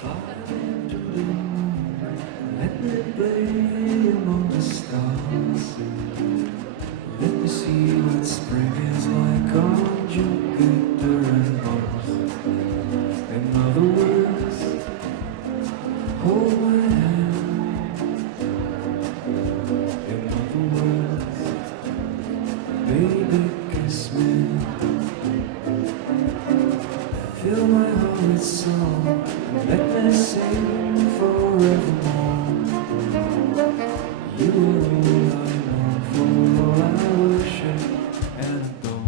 Fly into the moon, let me play among the stars. Let me see what spring is like on Jupiter and Mars. In other words, hold my hand. In other words, baby, kiss me. Fill my heart with song, and let me sing forevermore. You are all I long for, I worship and adore.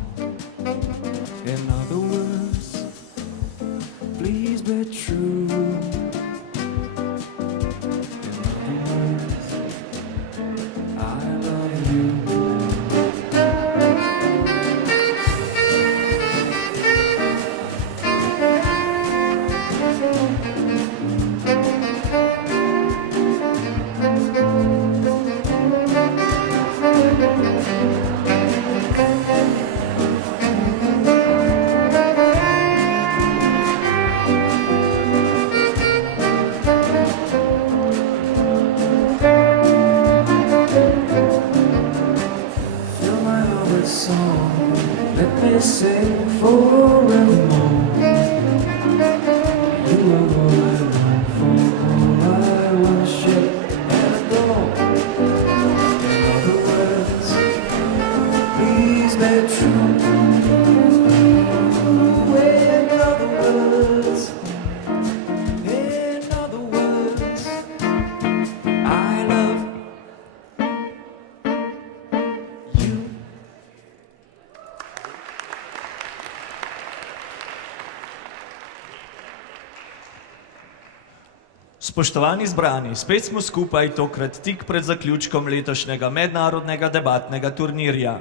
In other words, please be true. In other words, I love you. Fill my heart with song, let me sing forevermore. You are all I long for, all I worship and adore. In other words, please be true. In other words, I love you. Spoštovani zbrani, spet smo skupaj, tokrat tik pred zaključkom letošnjega mednarodnega debatnega turnirja.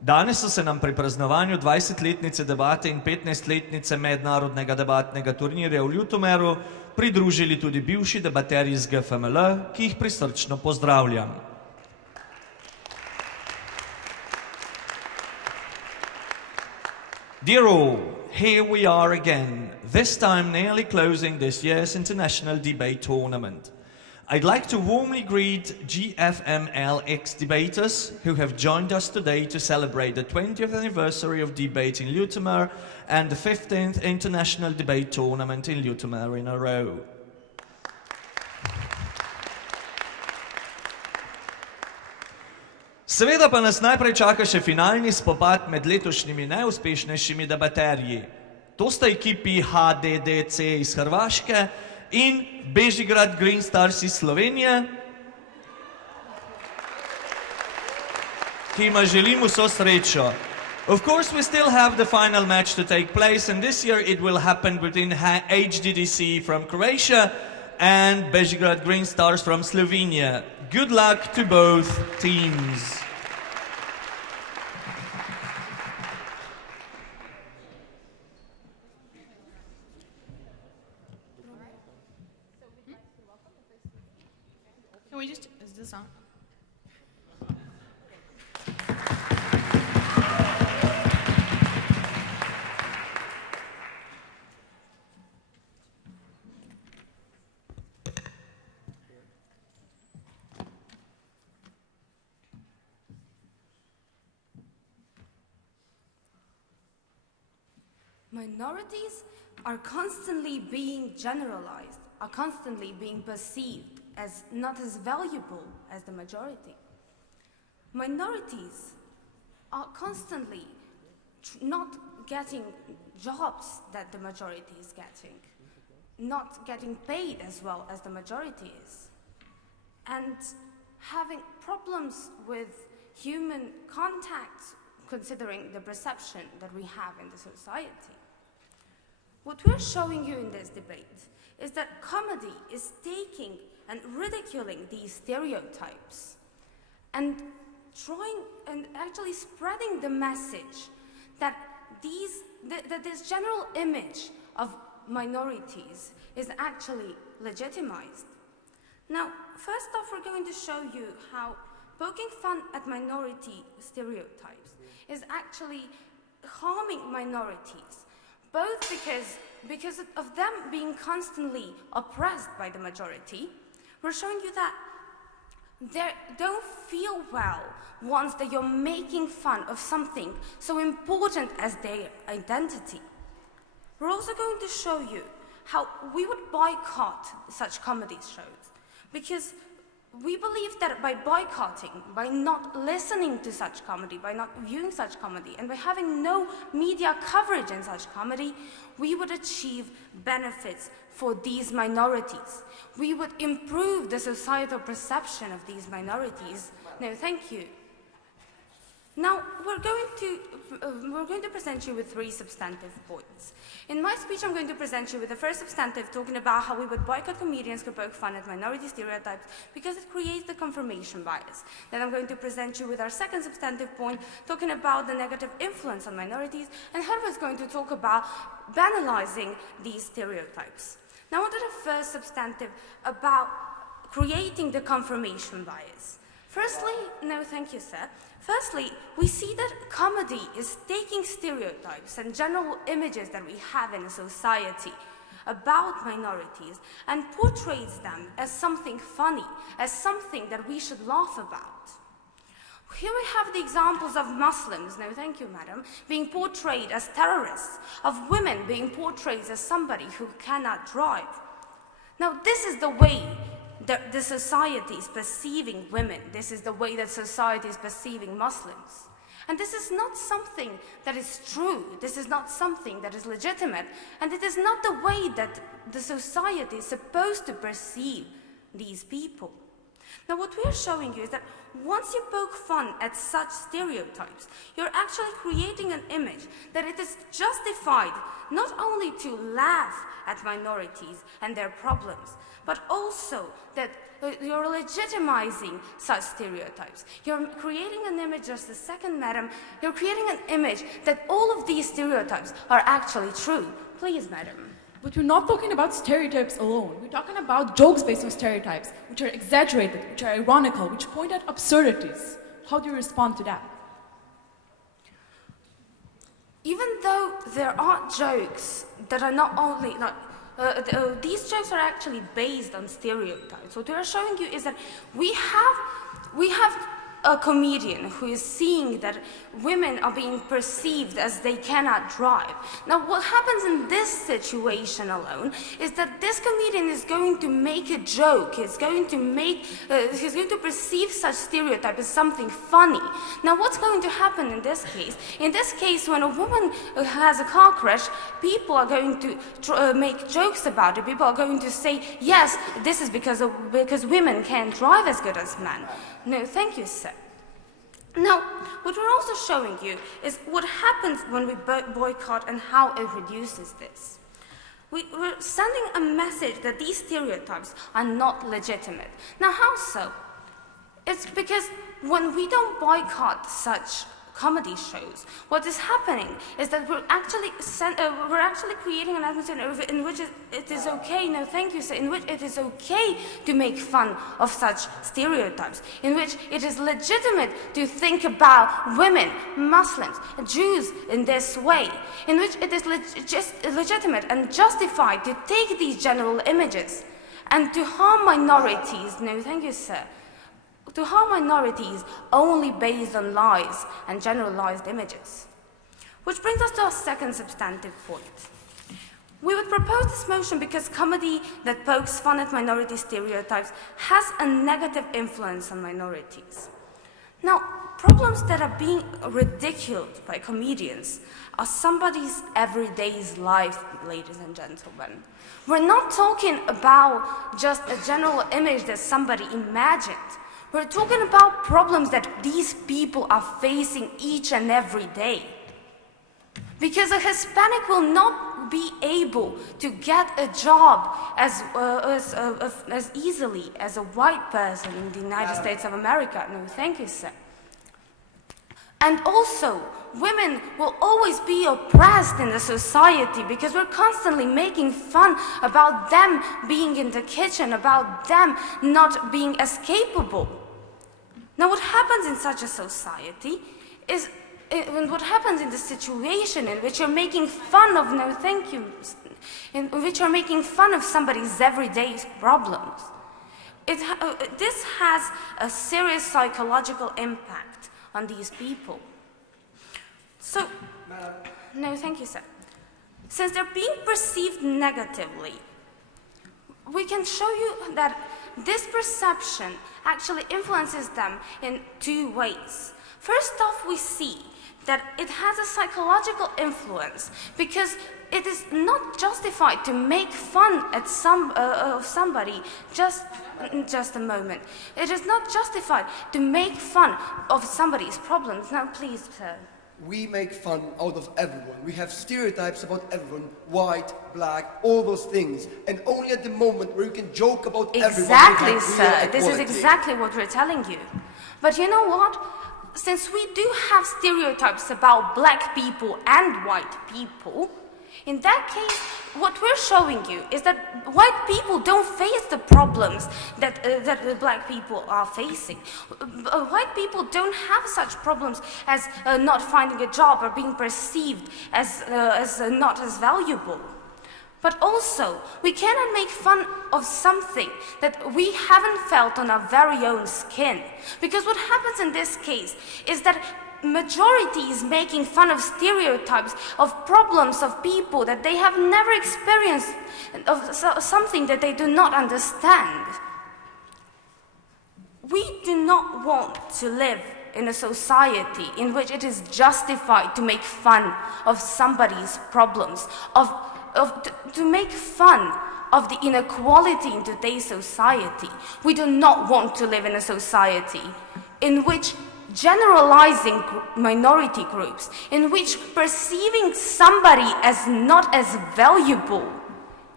Danes so se nam pri praznovanju 20-letnice debate in 15-letnice mednarodnega debatnega turnirja v Ljutomeru pridružili tudi bivši debaterji iz GFML, ki jih prisrčno pozdravljam. Dear all, here we are again, this time nearly closing this year's International Debate Tournament. I'd like to warmly greet GFML ex-debaters who have joined us today to celebrate the 20th anniversary of debate in Ljutomer and the 15th International Debate Tournament in Ljutomer in a row. Seveda pa nas najprej čaka še finalni spopad med letošnjimi najuspešnejšimi debaterji. To sta ekipi HDDC iz Hrvaške in Bežigrad Green Stars iz Slovenije, ki ima želim vso srečo. Of course, we still have the final match to take place, and this year it will happen between HDDC from Croatia and Bežigrad Green Stars from Slovenia. Good luck to both teams. Can we just, is this on? Minorities are constantly being generalized, are constantly being perceived as not as valuable as the majority. Minorities are constantly not getting jobs that the majority is getting, not getting paid as well as the majority is, and having problems with human contact considering the perception that we have in the society. What we're showing you in this debate is that comedy is taking and ridiculing these stereotypes and trying and actually spreading the message that this general image of minorities is actually legitimized. Now, first off, we're going to show you how poking fun at minority stereotypes is actually harming minorities, both because because of them being constantly oppressed by the majority, we're showing you that they don't feel well once that you're making fun of something so important as their identity. We're also going to show you how we would boycott such comedy shows, because we believe that by boycotting, by not listening to such comedy, by not viewing such comedy, and by having no media coverage in such comedy, we would achieve benefits for these minorities. We would improve the societal perception of these minorities. No, thank you. Now, we're going to present you with 3 substantive points. In my speech, I'm going to present you with the first substantive, talking about how we would boycott comedians who poke fun at minority stereotypes because it creates the confirmation bias. Then I'm going to present you with our second substantive point, talking about the negative influence on minorities, and Herva is going to talk about banalizing these stereotypes. Now, on to the first substantive about creating the confirmation bias. Firstly, no, thank you, sir. Firstly, we see that comedy is taking stereotypes and general images that we have in a society about minorities and portrays them as something funny, as something that we should laugh about. Here we have the examples of Muslims, no thank you madam, being portrayed as terrorists, of women being portrayed as somebody who cannot drive. Now this is the way that the society is perceiving women. This is the way that society is perceiving Muslims. And this is not something that is true. This is not something that is legitimate. And it is not the way that the society is supposed to perceive these people. Now what we are showing you is that once you poke fun at such stereotypes, you're actually creating an image that it is justified not only to laugh at minorities and their problems, but also that you're legitimizing such stereotypes. You're creating an image, just a second, madam, you're creating an image that all of these stereotypes are actually true. Please, madam. But we're not talking about stereotypes alone. We're talking about jokes based on stereotypes, which are exaggerated, which are ironical, which point at absurdities. How do you respond to that? Even though there are jokes that are not only, these jokes are actually based on stereotypes. What we are showing you is that we have a comedian who is seeing that women are being perceived as they cannot drive. Now what happens in this situation alone is that this comedian is going to make a joke, he's going to perceive such stereotype as something funny. Now what's going to happen in this case? In this case, when a woman has a car crash, people are going to make jokes about it. People are going to say, yes, this is because women can't drive as good as men. No, thank you, sir. Now, what we're also showing you is what happens when we boycott and how it reduces this. We're sending a message that these stereotypes are not legitimate. Now, how so? It's because when we don't boycott such comedy shows, what is happening is that we're actually creating an atmosphere in which it is okay, no thank you sir, in which it is okay to make fun of such stereotypes, in which it is legitimate to think about women, Muslims, Jews in this way, in which it is legitimate and justified to take these general images and to harm minorities, no thank you sir, to harm minorities only based on lies and generalized images. Which brings us to our second substantive point. We would propose this motion because comedy that pokes fun at minority stereotypes has a negative influence on minorities. Now, problems that are being ridiculed by comedians are somebody's everyday life, ladies and gentlemen. We're not talking about just a general image that somebody imagined. We're talking about problems that these people are facing each and every day. Because a Hispanic will not be able to get a job as easily as a white person in the United States of America. No, thank you, sir. And also, women will always be oppressed in the society because we're constantly making fun about them being in the kitchen, about them not being as capable. Now what happens in such a society is And what happens in the situation in which you're making fun of no thank you, in which you're making fun of somebody's everyday problems, this has a serious psychological impact on these people. So, no, thank you, sir. Since they're being perceived negatively, we can show you that this perception actually influences them in two ways. First off, we see that it has a psychological influence because it is not justified to make fun at of somebody. Just a moment. It is not justified to make fun of somebody's problems. Now, please, sir. We make fun out of everyone. We have stereotypes about everyone, white, black, all those things. And only at the moment where you can joke about everyone. Exactly, sir. This is exactly what we're telling you. But you know what? Since we do have stereotypes about black people and white people, in that case, what we're showing you is that white people don't face the problems that black people are facing. White people don't have such problems as not finding a job or being perceived as not as valuable. But also, we cannot make fun of something that we haven't felt on our very own skin. Because what happens in this case is that majority is making fun of stereotypes, of problems of people that they have never experienced, of something that they do not understand. We do not want to live in a society in which it is justified to make fun of somebody's problems, to make fun of the inequality in today's society. We do not want to live in a society in which generalizing minority groups, in which perceiving somebody as not as valuable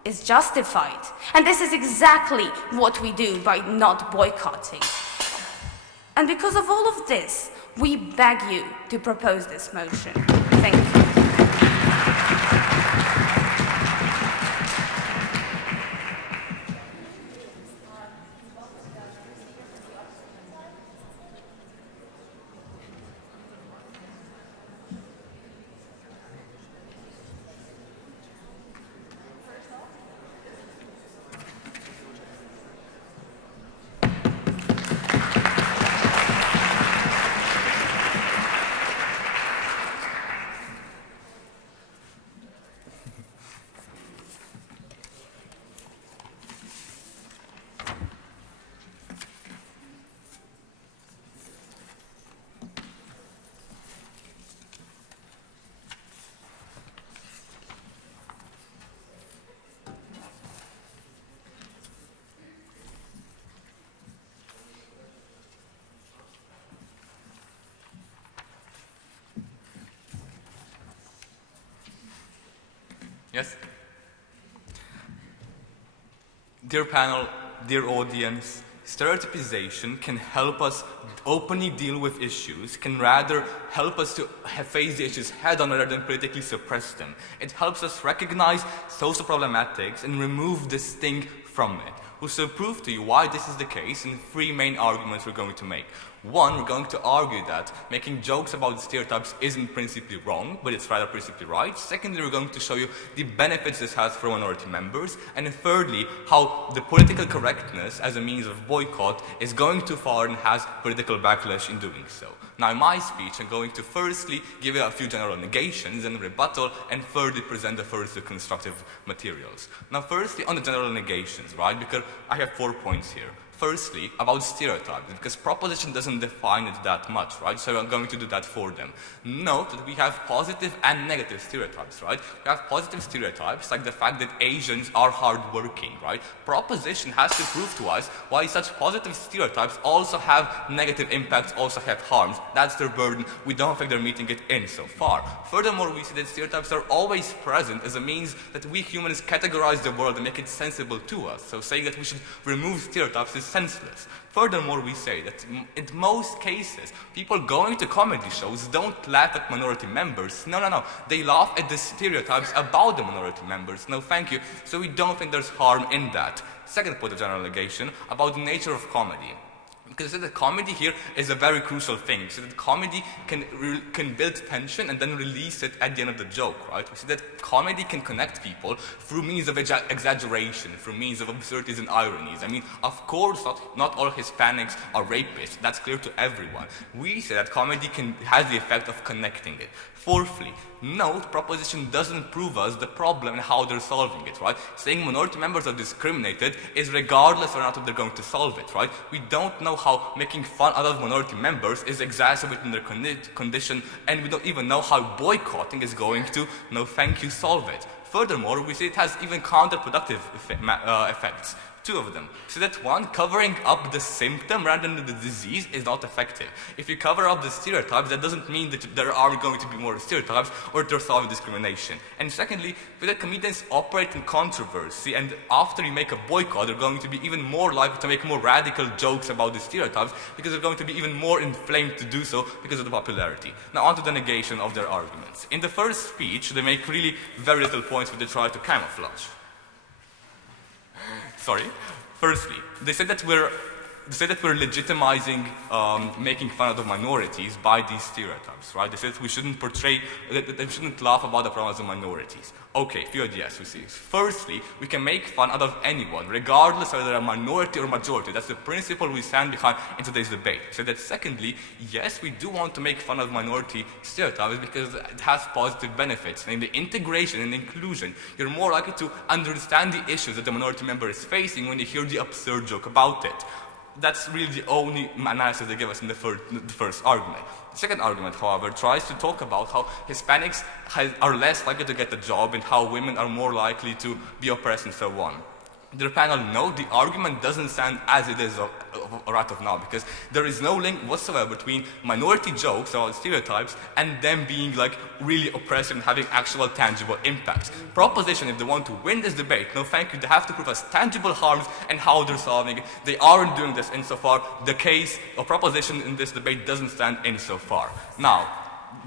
is justified. And this is exactly what we do by not boycotting. And because of all of this, we beg you to propose this motion. Thank you. Yes? Dear panel, dear audience, stereotypization can help us openly deal with issues, can rather help us to face the issues head on rather than politically suppress them. It helps us recognize social problematics and remove the sting from it. We'll so prove to you why this is the case in three main arguments we're going to make. One, we're going to argue that making jokes about stereotypes isn't principally wrong, but it's rather principally right. Secondly, we're going to show you the benefits this has for minority members. And thirdly, how the political correctness as a means of boycott is going too far and has political backlash in doing so. Now, in my speech, I'm going to firstly give you a few general negations and rebuttal, and thirdly present the first constructive materials. Now, firstly, on the general negations, right? Because I have 4 points here. Firstly, about stereotypes, because proposition doesn't define it that much, right? So I'm going to do that for them. Note that we have positive and negative stereotypes, right? We have positive stereotypes, like the fact that Asians are hardworking, right? Proposition has to prove to us why such positive stereotypes also have negative impacts, also have harms. That's their burden. We don't think they're meeting it in so far. Furthermore, we see that stereotypes are always present as a means that we humans categorize the world and make it sensible to us. So saying that we should remove stereotypes is senseless. Furthermore, we say that in most cases, people going to comedy shows don't laugh at minority members. No. They laugh at the stereotypes about the minority members. No, thank you. So we don't think there's harm in that. Second point of general negation about the nature of comedy. Because the comedy here is a very crucial thing. So that comedy can build tension and then release it at the end of the joke, right? We see that comedy can connect people through means of exaggeration, through means of absurdities and ironies. I mean, of course, not all Hispanics are rapists. That's clear to everyone. We say that comedy has the effect of connecting it. Fourthly, note proposition doesn't prove us the problem and how they're solving it, right? Saying minority members are discriminated is regardless or not they're going to solve it, right? We don't know how making fun out of minority members is exacerbating their condition, and we don't even know how boycotting is going to, no thank you, solve it. Furthermore, we see it has even counterproductive effects. Two of them. So that one, covering up the symptom rather than the disease is not effective. If you cover up the stereotypes, that doesn't mean that there are going to be more stereotypes or they're solving discrimination. And secondly, with the comedians operate in controversy, and after you make a boycott, they're going to be even more likely to make more radical jokes about the stereotypes because they're going to be even more inflamed to do so because of the popularity. Now on to the negation of their arguments. In the first speech, they make really very little points but they try to camouflage. Sorry. Firstly, they said that we're legitimizing making fun of the minorities by these stereotypes, right? They said we shouldn't that we shouldn't laugh about the problems of minorities. Okay, few ideas we see. Firstly, we can make fun out of anyone, regardless whether they're a minority or majority. That's the principle we stand behind in today's debate. So that secondly, yes, we do want to make fun of minority stereotypes because it has positive benefits. And in the integration and inclusion, you're more likely to understand the issues that the minority member is facing when you hear the absurd joke about it. That's really the only analysis they give us in the first argument. The second argument, however, tries to talk about how Hispanics are less likely to get a job and how women are more likely to be oppressed and so on. Their panel, no, the argument doesn't stand as it is right of now because there is no link whatsoever between minority jokes or stereotypes and them being like really oppressive and having actual tangible impacts. Proposition, if they want to win this debate, no thank you, they have to prove us tangible harms and how they're solving it. They aren't doing this insofar. The case or proposition in this debate doesn't stand insofar. Now,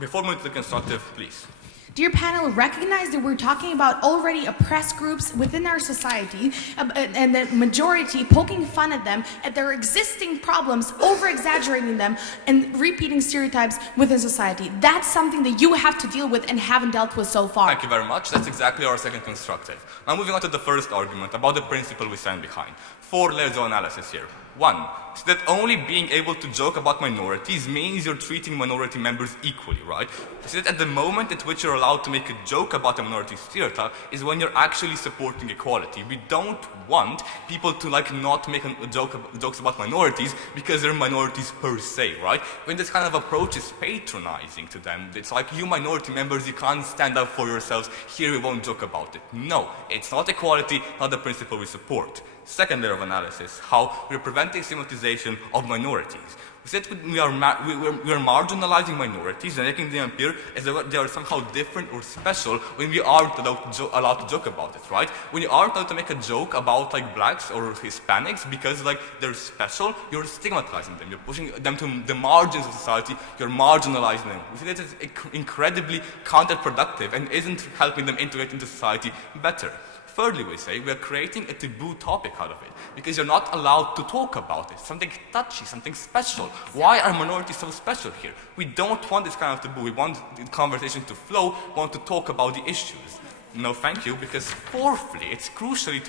before moving to the constructive, please. Dear panel, recognize that we're talking about already oppressed groups within our society and the majority poking fun at them, at their existing problems, over-exaggerating them, and repeating stereotypes within society. That's something that you have to deal with and haven't dealt with so far. Thank you very much. That's exactly our second constructive. Now moving on to the first argument about the principle we stand behind. 4 layers of analysis here. 1, so that only being able to joke about minorities means you're treating minority members equally, right? So that at the moment at which you're allowed to make a joke about a minority stereotype is when you're actually supporting equality. We don't want people to not make jokes about minorities because they're minorities per se, right? When this kind of approach is patronizing to them, it's like, you minority members, you can't stand up for yourselves, here we won't joke about it. No, it's not equality, not the principle we support. Second layer of analysis, how we're preventing stigmatization of minorities. We said we are marginalizing minorities and making them appear as though they are somehow different or special when we aren't allowed to joke about it, right? When you aren't allowed to make a joke about blacks or Hispanics because they're special, you're stigmatizing them. You're pushing them to the margins of society. You're marginalizing them. We think that is incredibly counterproductive and isn't helping them integrate into society better. Thirdly, we say we are creating a taboo topic out of it because you're not allowed to talk about it. Something touchy, something special. Why are minorities so special here? We don't want this kind of taboo. We want the conversation to flow. We want to talk about the issues. No, thank you, because fourthly, it's crucially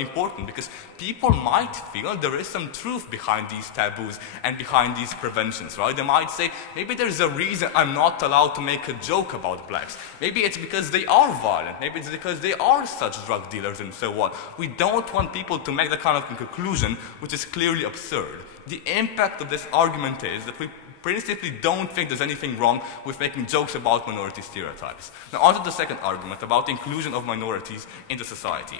important because people might feel there is some truth behind these taboos and behind these preventions, right? They might say, maybe there's a reason I'm not allowed to make a joke about blacks. Maybe it's because they are violent. Maybe it's because they are such drug dealers and so on. We don't want people to make that kind of conclusion, which is clearly absurd. The impact of this argument is that we principally don't think there's anything wrong with making jokes about minority stereotypes. Now on to the second argument about the inclusion of minorities into society.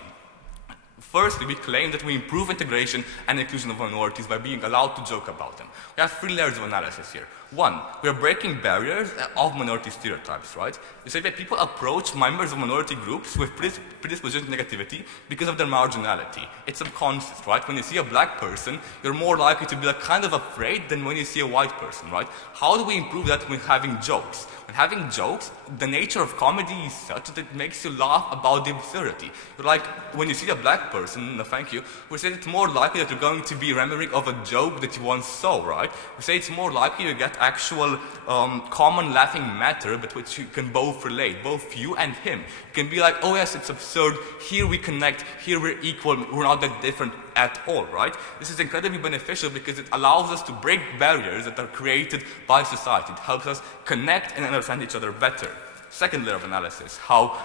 Firstly, we claim that we improve integration and inclusion of minorities by being allowed to joke about them. We have 3 layers of analysis here. 1, we are breaking barriers of minority stereotypes, right? We say that people approach members of minority groups with predisposition to negativity because of their marginality. It's subconscious, right? When you see a black person, you're more likely to be kind of afraid than when you see a white person, right? How do we improve that when having jokes? When having jokes, the nature of comedy is such that it makes you laugh about the absurdity. You're like, when you see a black person, person, no thank you, we say it's more likely that you're going to be remembering of a joke that you once saw, right? We say it's more likely you get actual common laughing matter but which you can both relate, both you and him. You can be like, oh yes, it's absurd, here we connect, here we're equal, we're not that different at all, right? This is incredibly beneficial because it allows us to break barriers that are created by society. It helps us connect and understand each other better. Second layer of analysis, how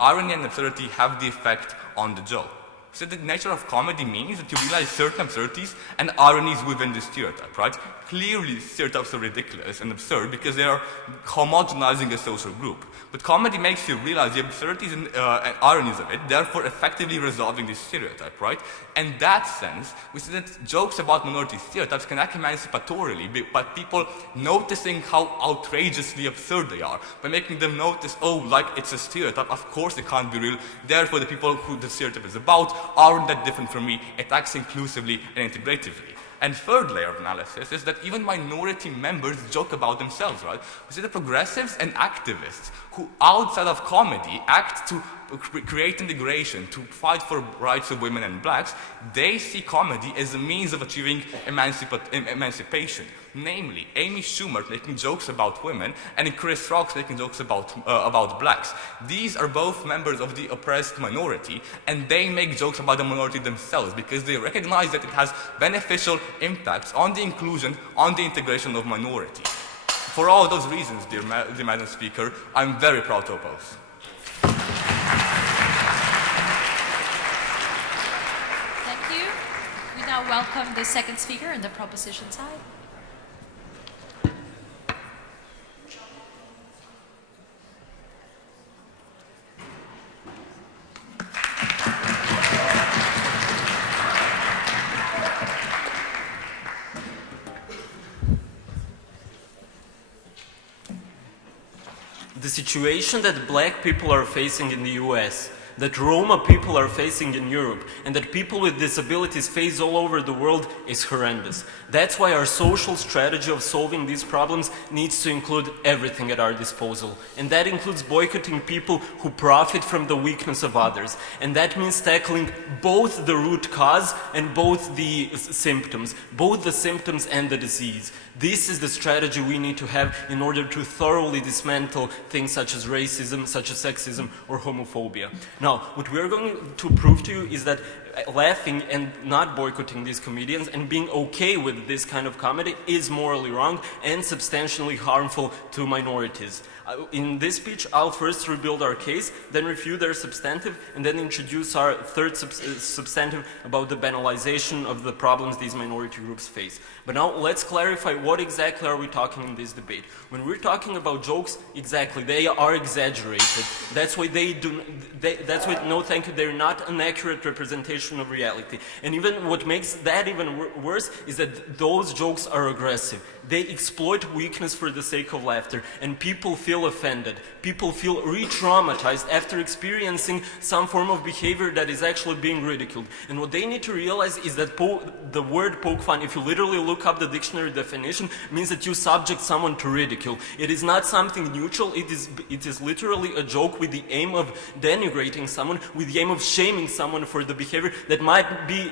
irony and absurdity have the effect on the joke. So the nature of comedy means that you realize certain absurdities and ironies within the stereotype, right? Clearly, stereotypes are ridiculous and absurd because they are homogenizing a social group. But comedy makes you realize the absurdities and ironies of it, therefore effectively resolving this stereotype, right? In that sense, we see that jokes about minority stereotypes can act emancipatorily by people noticing how outrageously absurd they are, by making them notice, oh, like it's a stereotype, of course it can't be real, therefore the people who the stereotype is about aren't that different from me, it acts inclusively and integratively. And third layer of analysis is that even minority members joke about themselves, right? We see the progressives and activists who outside of comedy act to create integration, to fight for rights of women and blacks. They see comedy as a means of achieving emancipation. Namely, Amy Schumer making jokes about women and Chris Rock making jokes about blacks. These are both members of the oppressed minority, and they make jokes about the minority themselves because they recognize that it has beneficial impacts on the inclusion, on the integration of minorities. For all those reasons, dear Madam Speaker, I'm very proud to oppose. Thank you. We now welcome the second speaker on the proposition side. The situation that black people are facing in the US, that Roma people are facing in Europe, and that people with disabilities face all over the world is horrendous. That's why our social strategy of solving these problems needs to include everything at our disposal. And that includes boycotting people who profit from the weakness of others. And that means tackling both the root cause and both the symptoms and the disease. This is the strategy we need to have in order to thoroughly dismantle things such as racism, such as sexism, or homophobia. Now, what we're going to prove to you is that laughing and not boycotting these comedians and being okay with this kind of comedy is morally wrong and substantially harmful to minorities. In this speech, I'll first rebuild our case, then refute their substantive, and then introduce our third substantive about the banalization of the problems these minority groups face. But now let's clarify what exactly are we talking in this debate. When we're talking about jokes, exactly, they are exaggerated. That's why no thank you, they're not an accurate representation of reality. And even what makes that even worse is that those jokes are aggressive. They exploit weakness for the sake of laughter, and people feel offended. People feel re-traumatized after experiencing some form of behavior that is actually being ridiculed. And what they need to realize is that the word poke fun, if you literally look up the dictionary definition, means that you subject someone to ridicule. It is not something neutral, it is literally a joke with the aim of denigrating someone, with the aim of shaming someone for the behavior that might be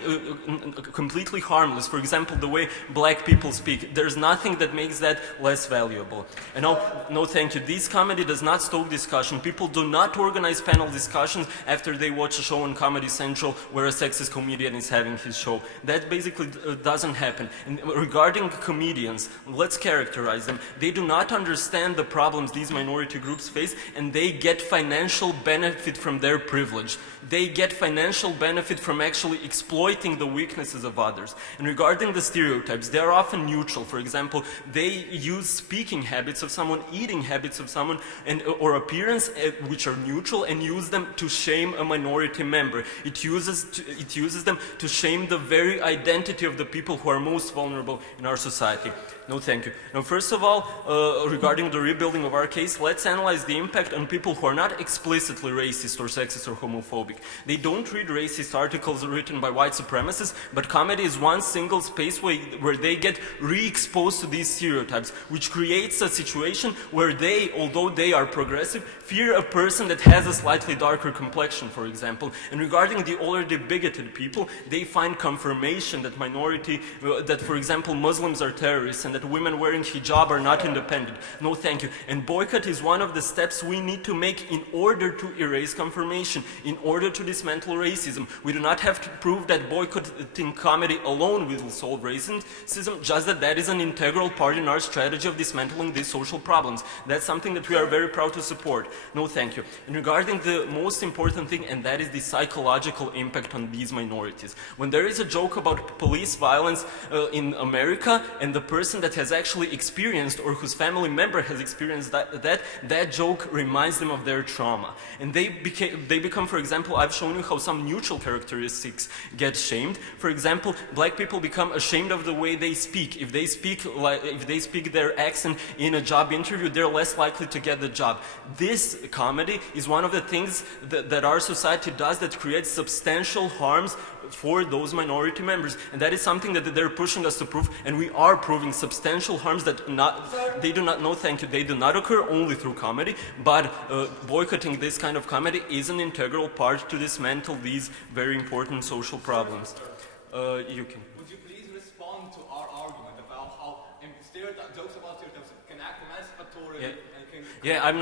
completely harmless. For example, the way black people speak. There's nothing that makes that less valuable. And no thank you. This comedy does not stoke discussion. People do not organize panel discussions after they watch a show on Comedy Central where a sexist comedian is having his show. That basically doesn't happen. And regarding comedians, let's characterize them. They do not understand the problems these minority groups face, and they get financial benefit from their privilege. They get financial benefit from actually exploiting the weaknesses of others. And regarding the stereotypes, they are often neutral. For example, they use speaking habits of someone, eating habits of someone, or appearance, which are neutral, and use them to shame a minority member. It uses them to shame the very identity of the people who are most vulnerable in our society. No thank you. Now, first of all, regarding the rebuilding of our case, let's analyze the impact on people who are not explicitly racist or sexist or homophobic. homophobic. They don't read racist articles written by white supremacists, but comedy is one single space where they get re-exposed to these stereotypes, which creates a situation where they, although they are progressive, fear a person that has a slightly darker complexion, for example. And regarding the already bigoted people, they find confirmation that that for example Muslims are terrorists and that women wearing hijab are not independent. No thank you. And boycott is one of the steps we need to make in order to erase confirmation, in order to dismantle racism. We do not have to prove that boycotting comedy alone will solve racism, just that is an integral part in our strategy of dismantling these social problems. That's something that we are very proud to support. No thank you. And regarding the most important thing, and that is the psychological impact on these minorities. When there is a joke about police violence in America, and the person that has actually experienced or whose family member has experienced that joke reminds them of their trauma. And they become, for example, I've shown you how some neutral characteristics get shamed. For example, black people become ashamed of the way they speak. If they speak their accent in a job interview, they're less likely to get the job. This comedy is one of the things that our society does that creates substantial harms for those minority members, and that is something that they're pushing us to prove, and we are proving substantial harms that they do not occur only through comedy, but boycotting this kind of comedy is an integral part to dismantle these very important social problems. You can. Would you please respond to our argument about how jokes about stereotypes can act emancipatory? Yeah. Yeah, I'm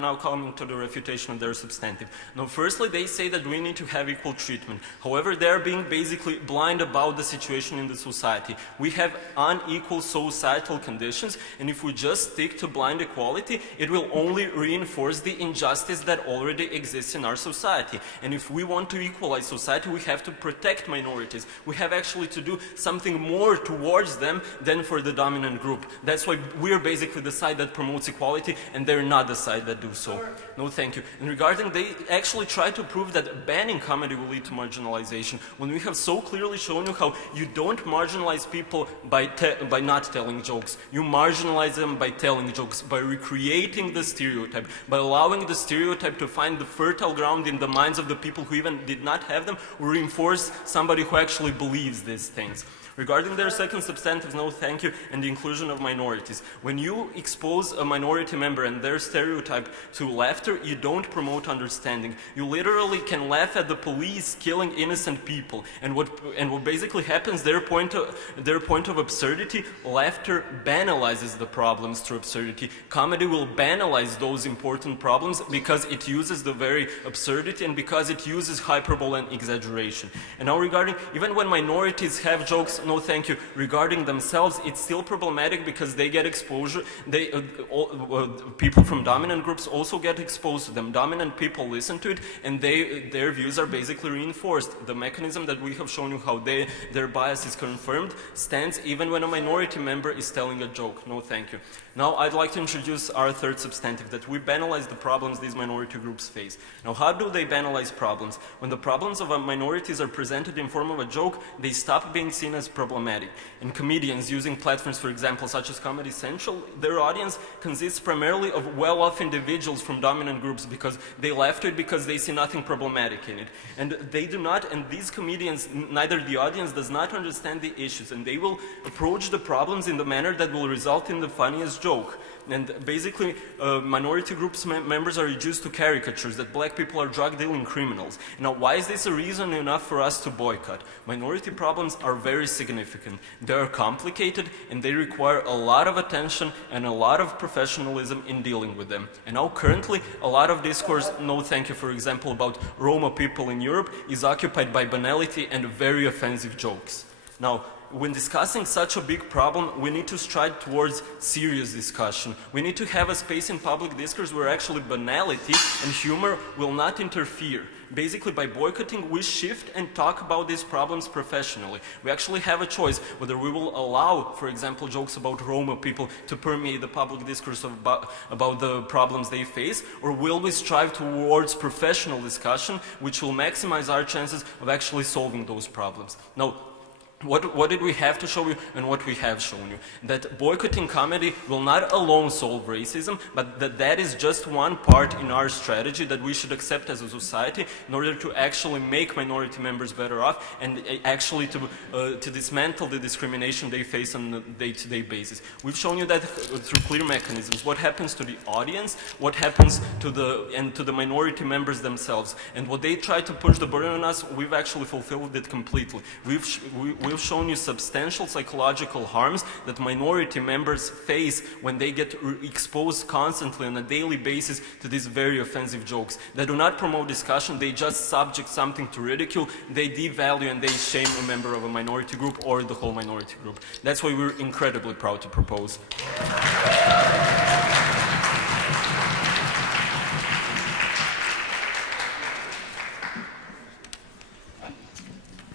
now coming to the refutation of their substantive. Now, firstly, they say that we need to have equal treatment. However, they're being basically blind about the situation in the society. We have unequal societal conditions, and if we just stick to blind equality, it will only reinforce the injustice that already exists in our society. And if we want to equalize society, we have to protect minorities. We have actually to do something more towards them than for the dominant group. That's why we're basically the side that promotes equality, and they're not the side that do so. No thank you. And regarding, they actually try to prove that banning comedy will lead to marginalization, when we have so clearly shown you how you don't marginalize people by not telling jokes. You marginalize them by telling jokes, by recreating the stereotype, by allowing the stereotype to find the fertile ground in the minds of the people who even did not have them, or reinforce somebody who actually believes these things. Regarding their second substantive, no thank you, and the inclusion of minorities. When you expose a minority member and their stereotype to laughter, you don't promote understanding. You literally can laugh at the police killing innocent people. And what basically happens, their point of absurdity, laughter banalizes the problems through absurdity. Comedy will banalize those important problems because it uses the very absurdity and because it uses hyperbole and exaggeration. And now regarding, even when minorities have jokes, no thank you, regarding themselves, it's still problematic because they get exposure. People from dominant groups also get exposed to them. Dominant people listen to it, and their views are basically reinforced. The mechanism that we have shown you how their bias is confirmed stands even when a minority member is telling a joke. No thank you. Now I'd like to introduce our third substantive, that we banalize the problems these minority groups face. Now, how do they banalize problems? When the problems of minorities are presented in form of a joke, they stop being seen as problematic. And comedians using platforms, for example, such as Comedy Central, their audience consists primarily of well-off individuals from dominant groups because they laugh to it because they see nothing problematic in it. And they do not, and these comedians, neither the audience does not understand the issues, and they will approach the problems in the manner that will result in the funniest joke. And basically, minority groups members are reduced to caricatures that black people are drug dealing criminals. Now, why is this a reason enough for us to boycott? Minority problems are very significant. They are complicated, and they require a lot of attention and a lot of professionalism in dealing with them. And now, currently, a lot of discourse, no thank you, for example, about Roma people in Europe, is occupied by banality and very offensive jokes. Now, when discussing such a big problem, we need to strive towards serious discussion. We need to have a space in public discourse where actually banality and humor will not interfere. Basically, by boycotting, we shift and talk about these problems professionally. We actually have a choice whether we will allow, for example, jokes about Roma people to permeate the public discourse about the problems they face, or will we strive towards professional discussion, which will maximize our chances of actually solving those problems. Now, What did we have to show you and what we have shown you? That boycotting comedy will not alone solve racism, but that is just one part in our strategy that we should accept as a society in order to actually make minority members better off and actually to dismantle the discrimination they face on a day-to-day basis. We've shown you that through clear mechanisms. What happens to the audience, what happens to the minority members themselves, and what they try to push the burden on us, we've actually fulfilled it completely. We've shown you substantial psychological harms that minority members face when they get exposed constantly on a daily basis to these very offensive jokes. They do not promote discussion, they just subject something to ridicule, they devalue and they shame a member of a minority group or the whole minority group. That's why we're incredibly proud to propose.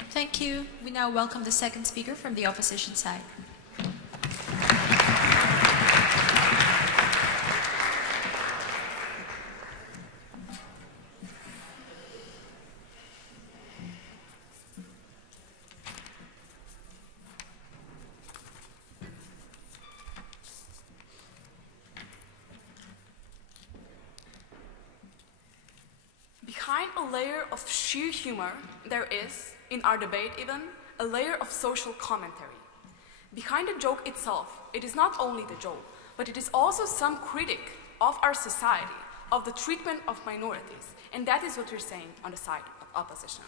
Thank you. We now welcome the second speaker from the opposition side. Behind a layer of sheer humor, there is, in our debate even, a layer of social commentary. Behind the joke itself, it is not only the joke, but it is also some critic of our society, of the treatment of minorities, and that is what we're saying on the side of opposition.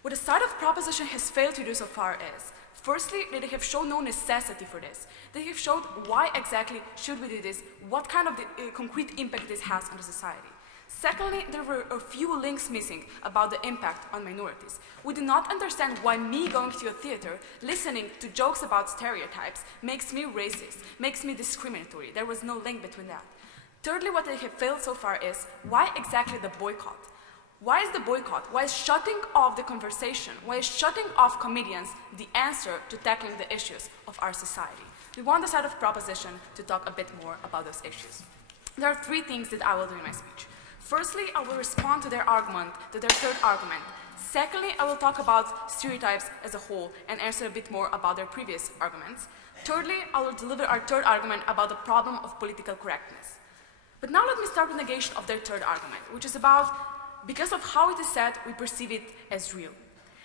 What the side of proposition has failed to do so far is, firstly, that they have shown no necessity for this. They have showed why exactly should we do this, what kind of concrete impact this has on the society. Secondly, there were a few links missing about the impact on minorities. We do not understand why me going to a theater, listening to jokes about stereotypes, makes me racist, makes me discriminatory. There was no link between that. Thirdly, what they have failed so far is, why exactly the boycott? Why is the boycott? Why is shutting off the conversation? Why is shutting off comedians the answer to tackling the issues of our society? We want the side of proposition to talk a bit more about those issues. There are three things that I will do in my speech. Firstly, I will respond to their argument, to their third argument. Secondly, I will talk about stereotypes as a whole and answer a bit more about their previous arguments. Thirdly, I will deliver our third argument about the problem of political correctness. But now let me start with negation of their third argument, which is about, because of how it is said, we perceive it as real.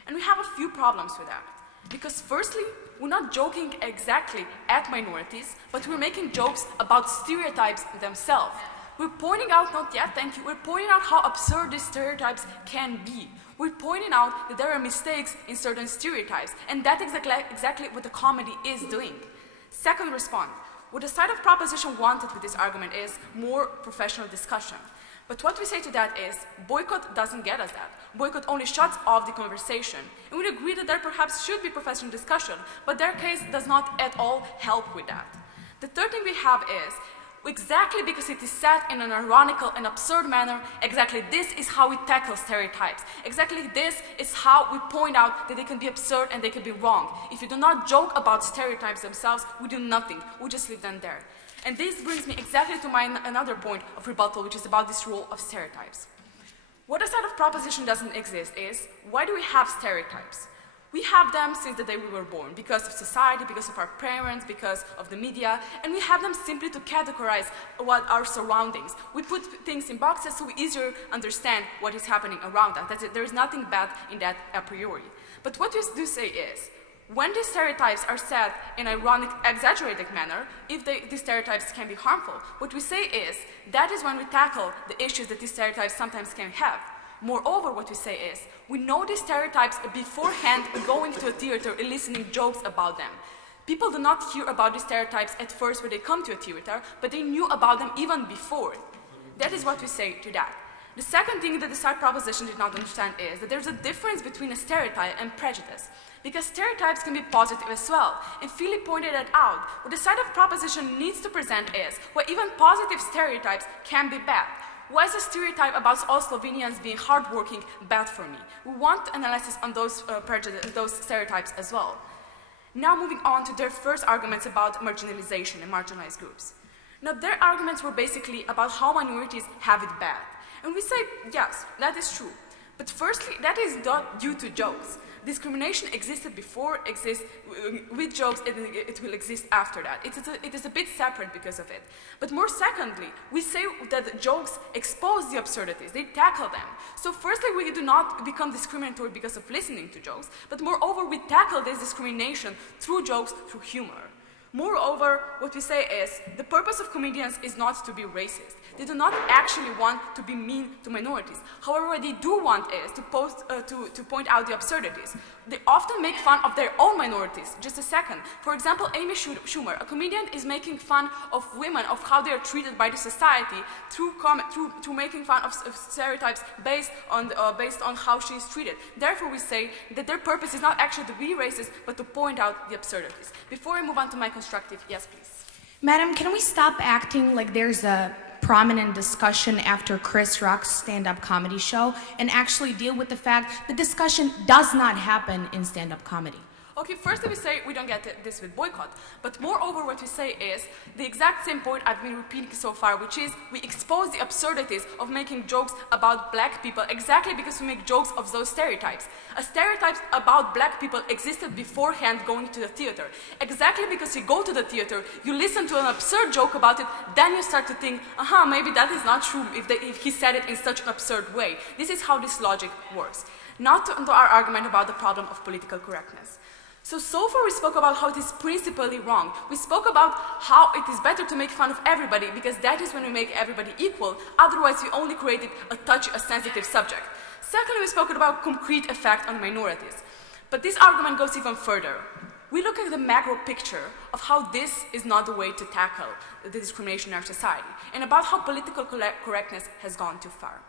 And we have a few problems with that. Because firstly, we're not joking exactly at minorities, but we're making jokes about stereotypes themselves. We're pointing out, not yet, thank you, we're pointing out how absurd these stereotypes can be. We're pointing out that there are mistakes in certain stereotypes, and that's exactly what the comedy is doing. Second response, what the side of proposition wanted with this argument is more professional discussion. But what we say to that is, boycott doesn't get us that. Boycott only shuts off the conversation. And we agree that there perhaps should be professional discussion, but their case does not at all help with that. The third thing we have is, exactly because it is said in an ironical and absurd manner, exactly this is how we tackle stereotypes. Exactly this is how we point out that they can be absurd and they can be wrong. If you do not joke about stereotypes themselves, we do nothing. We just leave them there. And this brings me exactly to my another point of rebuttal, which is about this role of stereotypes. What a side of proposition doesn't exist is, why do we have stereotypes? We have them since the day we were born, because of society, because of our parents, because of the media, and we have them simply to categorize what our surroundings. We put things in boxes so we easier understand what is happening around us. That's it. There is nothing bad in that a priori. But what we do say is, when these stereotypes are said in an ironic, exaggerated manner, if these stereotypes can be harmful, what we say is, that is when we tackle the issues that these stereotypes sometimes can have. Moreover, what we say is, we know these stereotypes beforehand going to a theater and listening jokes about them. People do not hear about these stereotypes at first when they come to a theater, but they knew about them even before. That is what we say to that. The second thing that the side proposition did not understand is that there's a difference between a stereotype and prejudice. Because stereotypes can be positive as well, and Philip pointed that out. What the side of proposition needs to present is, well, even positive stereotypes can be bad. Why is a stereotype about all Slovenians being hardworking bad for me? We want analysis on those stereotypes as well. Now moving on to their first arguments about marginalization and marginalized groups. Now their arguments were basically about how minorities have it bad. And we say, yes, that is true. But firstly, that is not due to jokes. discrimination existed before, exists with jokes, it will exist after that. It is a bit separate because of it. But more secondly, we say that jokes expose the absurdities, they tackle them. So firstly, we do not become discriminatory because of listening to jokes, but moreover, we tackle this discrimination through jokes, through humor. Moreover, what we say is, the purpose of comedians is not to be racist. They do not actually want to be mean to minorities. However, what they do want is to point out the absurdities. They often make fun of their own minorities. Just a second. For example, Amy Schumer, a comedian, is making fun of women, of how they are treated by the society through making fun of stereotypes based on how she is treated. Therefore, we say that their purpose is not actually to be racist, but to point out the absurdities. Before I move on to my constructive, yes, please. Madam, can we stop acting like there's a prominent discussion after Chris Rock's stand-up comedy show and actually deal with the fact the discussion does not happen in stand-up comedy? Okay, first we say we don't get this with boycott, but moreover what we say is the exact same point I've been repeating so far, which is we expose the absurdities of making jokes about black people exactly because we make jokes of those stereotypes. Stereotypes about black people existed beforehand going to the theater. Exactly because you go to the theater, you listen to an absurd joke about it, then you start to think, maybe that is not true if he said it in such an absurd way. This is how this logic works. Not to our argument about the problem of political correctness. So far we spoke about how it is principally wrong. We spoke about how it is better to make fun of everybody because that is when we make everybody equal, otherwise we only created a touchy, a sensitive subject. Secondly, we spoke about concrete effect on minorities. But this argument goes even further. We look at the macro picture of how this is not the way to tackle the discrimination in our society, and about how political correctness has gone too far.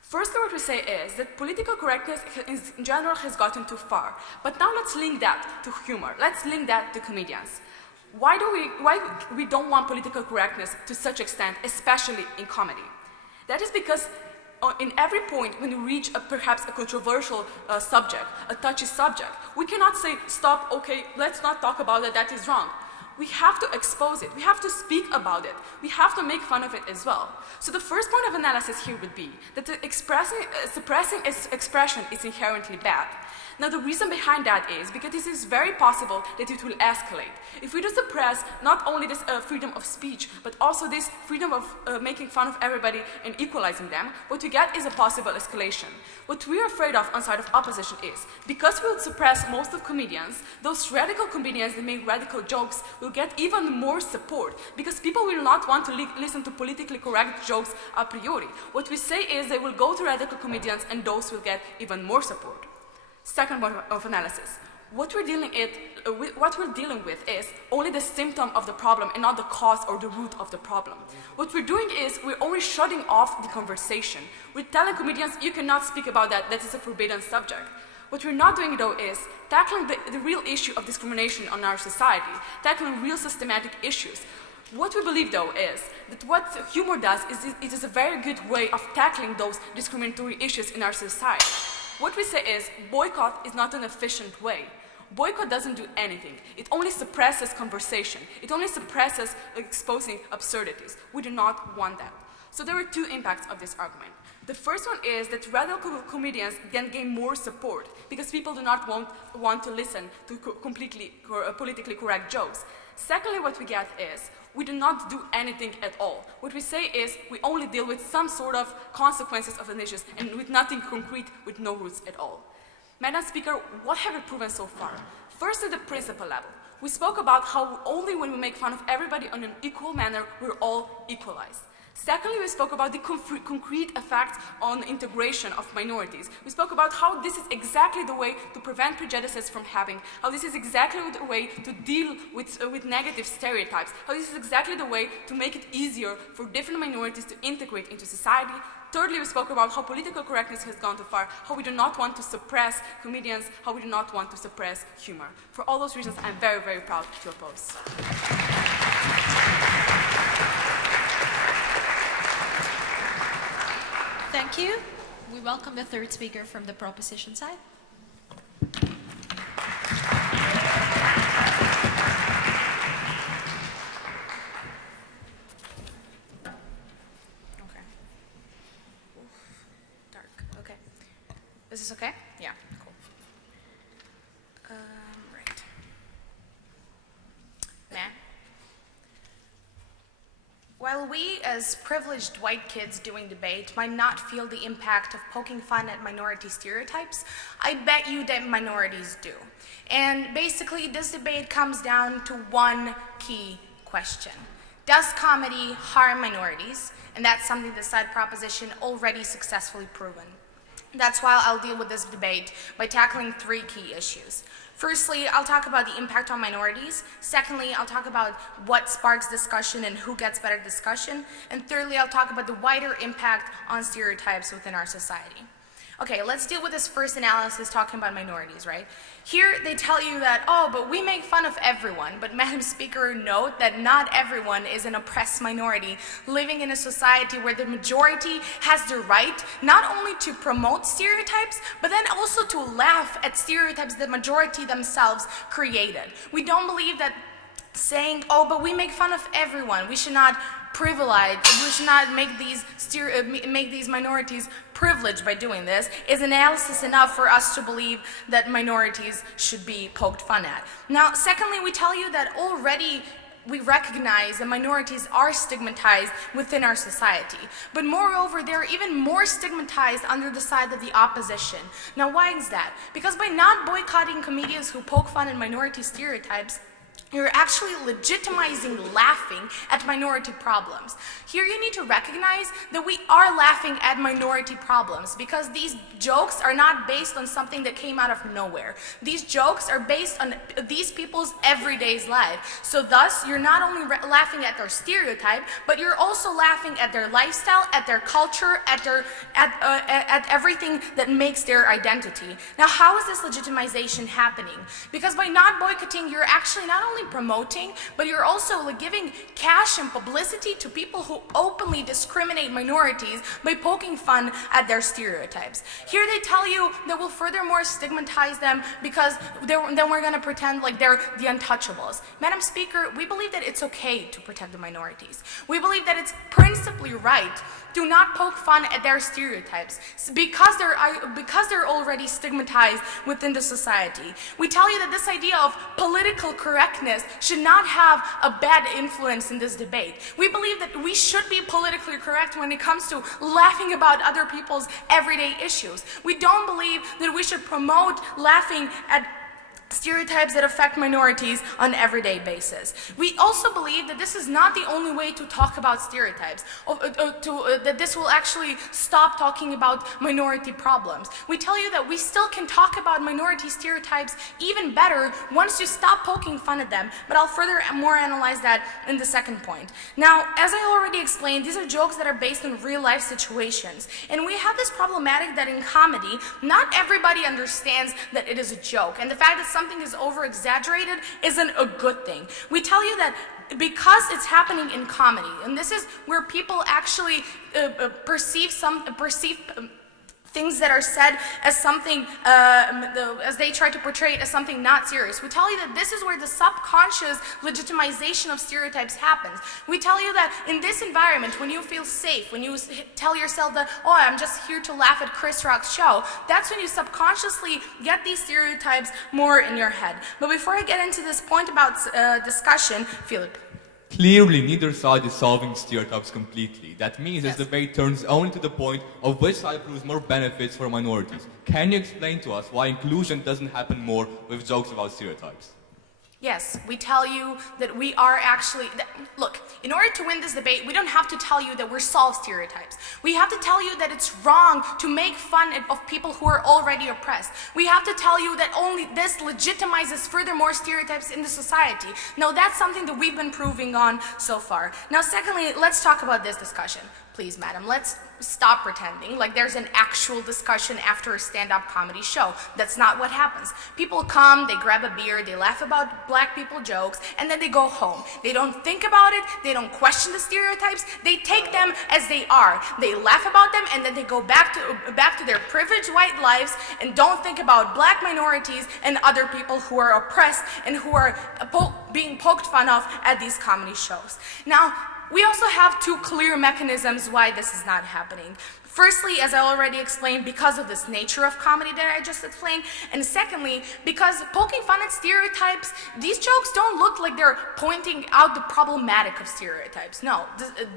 Firstly, what we say is that political correctness in general has gotten too far. But now let's link that to humor. Let's link that to comedians. Why we don't want political correctness to such extent, especially in comedy? That is because in every point when we reach perhaps a controversial subject, a touchy subject, we cannot say, stop, okay, let's not talk about it, that is wrong. We have to expose it, we have to speak about it, we have to make fun of it as well. So the first point of analysis here would be that suppressing expression is inherently bad. Now the reason behind that is because it is very possible that it will escalate. If we do suppress not only this freedom of speech, but also this freedom of making fun of everybody and equalizing them, what we get is a possible escalation. What we are afraid of on side of opposition is, because we will suppress most of comedians, those radical comedians that make radical jokes will get even more support, because people will not want to listen to politically correct jokes a priori. What we say is they will go to radical comedians and those will get even more support. Second point of analysis. What we're dealing with is only the symptom of the problem and not the cause or the root of the problem. What we're doing is we're only shutting off the conversation. We're telling comedians, you cannot speak about that, that is a forbidden subject. What we're not doing though is tackling the real issue of discrimination on our society, tackling real systematic issues. What we believe though is that what humor does is it is a very good way of tackling those discriminatory issues in our society. What we say is boycott is not an efficient way. Boycott doesn't do anything. It only suppresses conversation. It only suppresses exposing absurdities. We do not want that. So there are two impacts of this argument. The first one is that radical comedians then gain more support because people do not want to listen to completely politically correct jokes. Secondly, what we get is we do not do anything at all. What we say is we only deal with some sort of consequences of an issue and with nothing concrete, with no roots at all. Madam Speaker, what have we proven so far? First, at the principle level. We spoke about how only when we make fun of everybody in an equal manner, we're all equalized. Secondly, we spoke about the concrete effects on integration of minorities. We spoke about how this is exactly the way to prevent prejudices from happening, how this is exactly the way to deal with negative stereotypes, how this is exactly the way to make it easier for different minorities to integrate into society. Thirdly, we spoke about how political correctness has gone too far, how we do not want to suppress comedians, how we do not want to suppress humor. For all those reasons, I'm very, very proud to oppose. Thank you. We welcome the third speaker from the proposition side. Okay. Oof, dark. Okay. Is this okay? Yeah, cool. we as privileged white kids doing debate might not feel the impact of poking fun at minority stereotypes, I bet you that minorities do. And basically, this debate comes down to one key question. Does comedy harm minorities? And that's something the side proposition already successfully proven. That's why I'll deal with this debate by tackling three key issues. Firstly, I'll talk about the impact on minorities. Secondly, I'll talk about what sparks discussion and who gets better discussion. And thirdly, I'll talk about the wider impact on stereotypes within our society. Okay, let's deal with this first analysis talking about minorities, right? Here they tell you that, oh, but we make fun of everyone. But Madam Speaker, note that not everyone is an oppressed minority living in a society where the majority has the right not only to promote stereotypes, but then also to laugh at stereotypes the majority themselves created. We don't believe that saying, oh, but we make fun of everyone, we should not privilege, we should not make these minorities privileged by doing this, is analysis enough for us to believe that minorities should be poked fun at. Now, secondly, we tell you that already we recognize that minorities are stigmatized within our society. But moreover, they're even more stigmatized under the side of the opposition. Now, why is that? Because by not boycotting comedians who poke fun at minority stereotypes, you're actually legitimizing laughing at minority problems. Here you need to recognize that we are laughing at minority problems because these jokes are not based on something that came out of nowhere. These jokes are based on these people's everyday life. So thus, you're not only laughing at their stereotype, but you're also laughing at their lifestyle, at their culture, at everything that makes their identity. Now, how is this legitimization happening? Because by not boycotting, you're actually not only promoting, but you're also giving cash and publicity to people who openly discriminate minorities by poking fun at their stereotypes. Here they tell you that we'll furthermore stigmatize them because then we're going to pretend like they're the untouchables. Madam Speaker, we believe that it's okay to protect the minorities. We believe that it's principally right to not poke fun at their stereotypes because they're already stigmatized within the society. We tell you that this idea of political correctness should not have a bad influence in this debate. We believe that we should be politically correct when it comes to laughing about other people's everyday issues. We don't believe that we should promote laughing at stereotypes that affect minorities on an everyday basis. We also believe that this is not the only way to talk about stereotypes, that this will actually stop talking about minority problems. We tell you that we still can talk about minority stereotypes even better once you stop poking fun at them, but I'll furthermore analyze that in the second point. Now, as I already explained, these are jokes that are based on real-life situations, and we have this problematic that in comedy, not everybody understands that it is a joke, and the fact that something is over-exaggerated isn't a good thing. We tell you that because it's happening in comedy, and this is where people actually perceive things that are said as something, as they try to portray it as something not serious. We tell you that this is where the subconscious legitimization of stereotypes happens. We tell you that in this environment, when you feel safe, when you tell yourself that, oh, I'm just here to laugh at Chris Rock's show, that's when you subconsciously get these stereotypes more in your head. But before I get into this point about discussion, Philip. Clearly, neither side is solving stereotypes completely. That means this debate turns only to the point of which side proves more benefits for minorities. Can you explain to us why inclusion doesn't happen more with jokes about stereotypes? Yes, we tell you that we are actually, look, in order to win this debate, we don't have to tell you that we're solve stereotypes. We have to tell you that it's wrong to make fun of people who are already oppressed. We have to tell you that only this legitimizes furthermore stereotypes in the society. Now, that's something that we've been proving on so far. Now, secondly, let's talk about this discussion. Please, madam, let's stop pretending like there's an actual discussion after a stand-up comedy show. That's not what happens. People come, they grab a beer, they laugh about black people jokes, and then they go home. They don't think about it, they don't question the stereotypes, they take them as they are. They laugh about them, and then they go back to their privileged white lives and don't think about black minorities and other people who are oppressed and who are being poked fun of at these comedy shows. Now, we also have two clear mechanisms why this is not happening. Firstly, as I already explained, because of this nature of comedy that I just explained, and secondly, because poking fun at stereotypes, these jokes don't look like they're pointing out the problematic of stereotypes. No,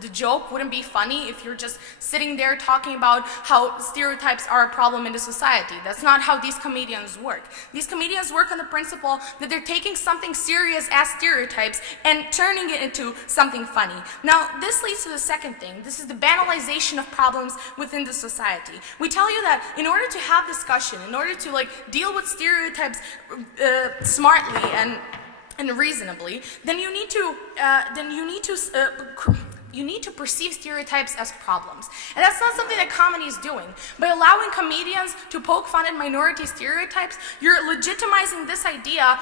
the joke wouldn't be funny if you're just sitting there talking about how stereotypes are a problem in the society. That's not how these comedians work. These comedians work on the principle that they're taking something serious as stereotypes and turning it into something funny. Now, this leads to the second thing. This is the banalization of problems within the society. We tell you that in order to have discussion, in order to deal with stereotypes smartly and reasonably, then you need to perceive stereotypes as problems. And that's not something that comedy is doing. By allowing comedians to poke fun at minority stereotypes, you're legitimizing this idea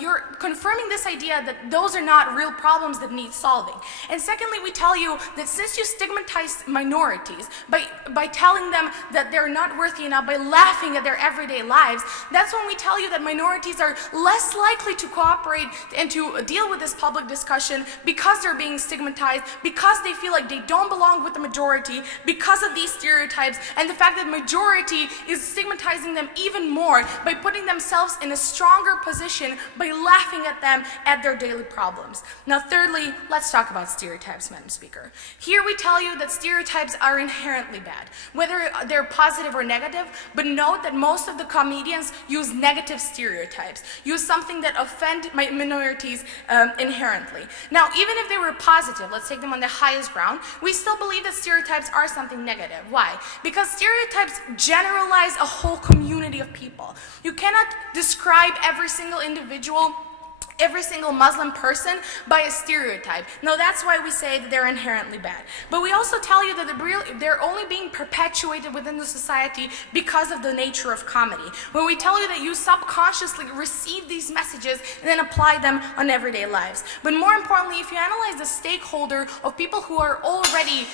you're confirming this idea that those are not real problems that need solving. And secondly, we tell you that since you stigmatize minorities by telling them that they're not worthy enough, by laughing at their everyday lives, that's when we tell you that minorities are less likely to cooperate and to deal with this public discussion because they're being stigmatized, because they feel like they don't belong with the majority, because of these stereotypes, and the fact that majority is stigmatizing them even more by putting themselves in a stronger position by laughing at them at their daily problems. Now, thirdly, let's talk about stereotypes, Madam Speaker. Here we tell you that stereotypes are inherently bad, whether they're positive or negative, but note that most of the comedians use negative stereotypes, use something that offend minorities inherently. Now, even if they were positive, let's take them on the highest ground, we still believe that stereotypes are something negative. Why? Because stereotypes generalize a whole community of people. You cannot describe every single individual, every single Muslim person by a stereotype. No, that's why we say that they're inherently bad. But we also tell you that they're only being perpetuated within the society because of the nature of comedy. When we tell you that you subconsciously receive these messages and then apply them on everyday lives. But more importantly, if you analyze the stakeholder of people who already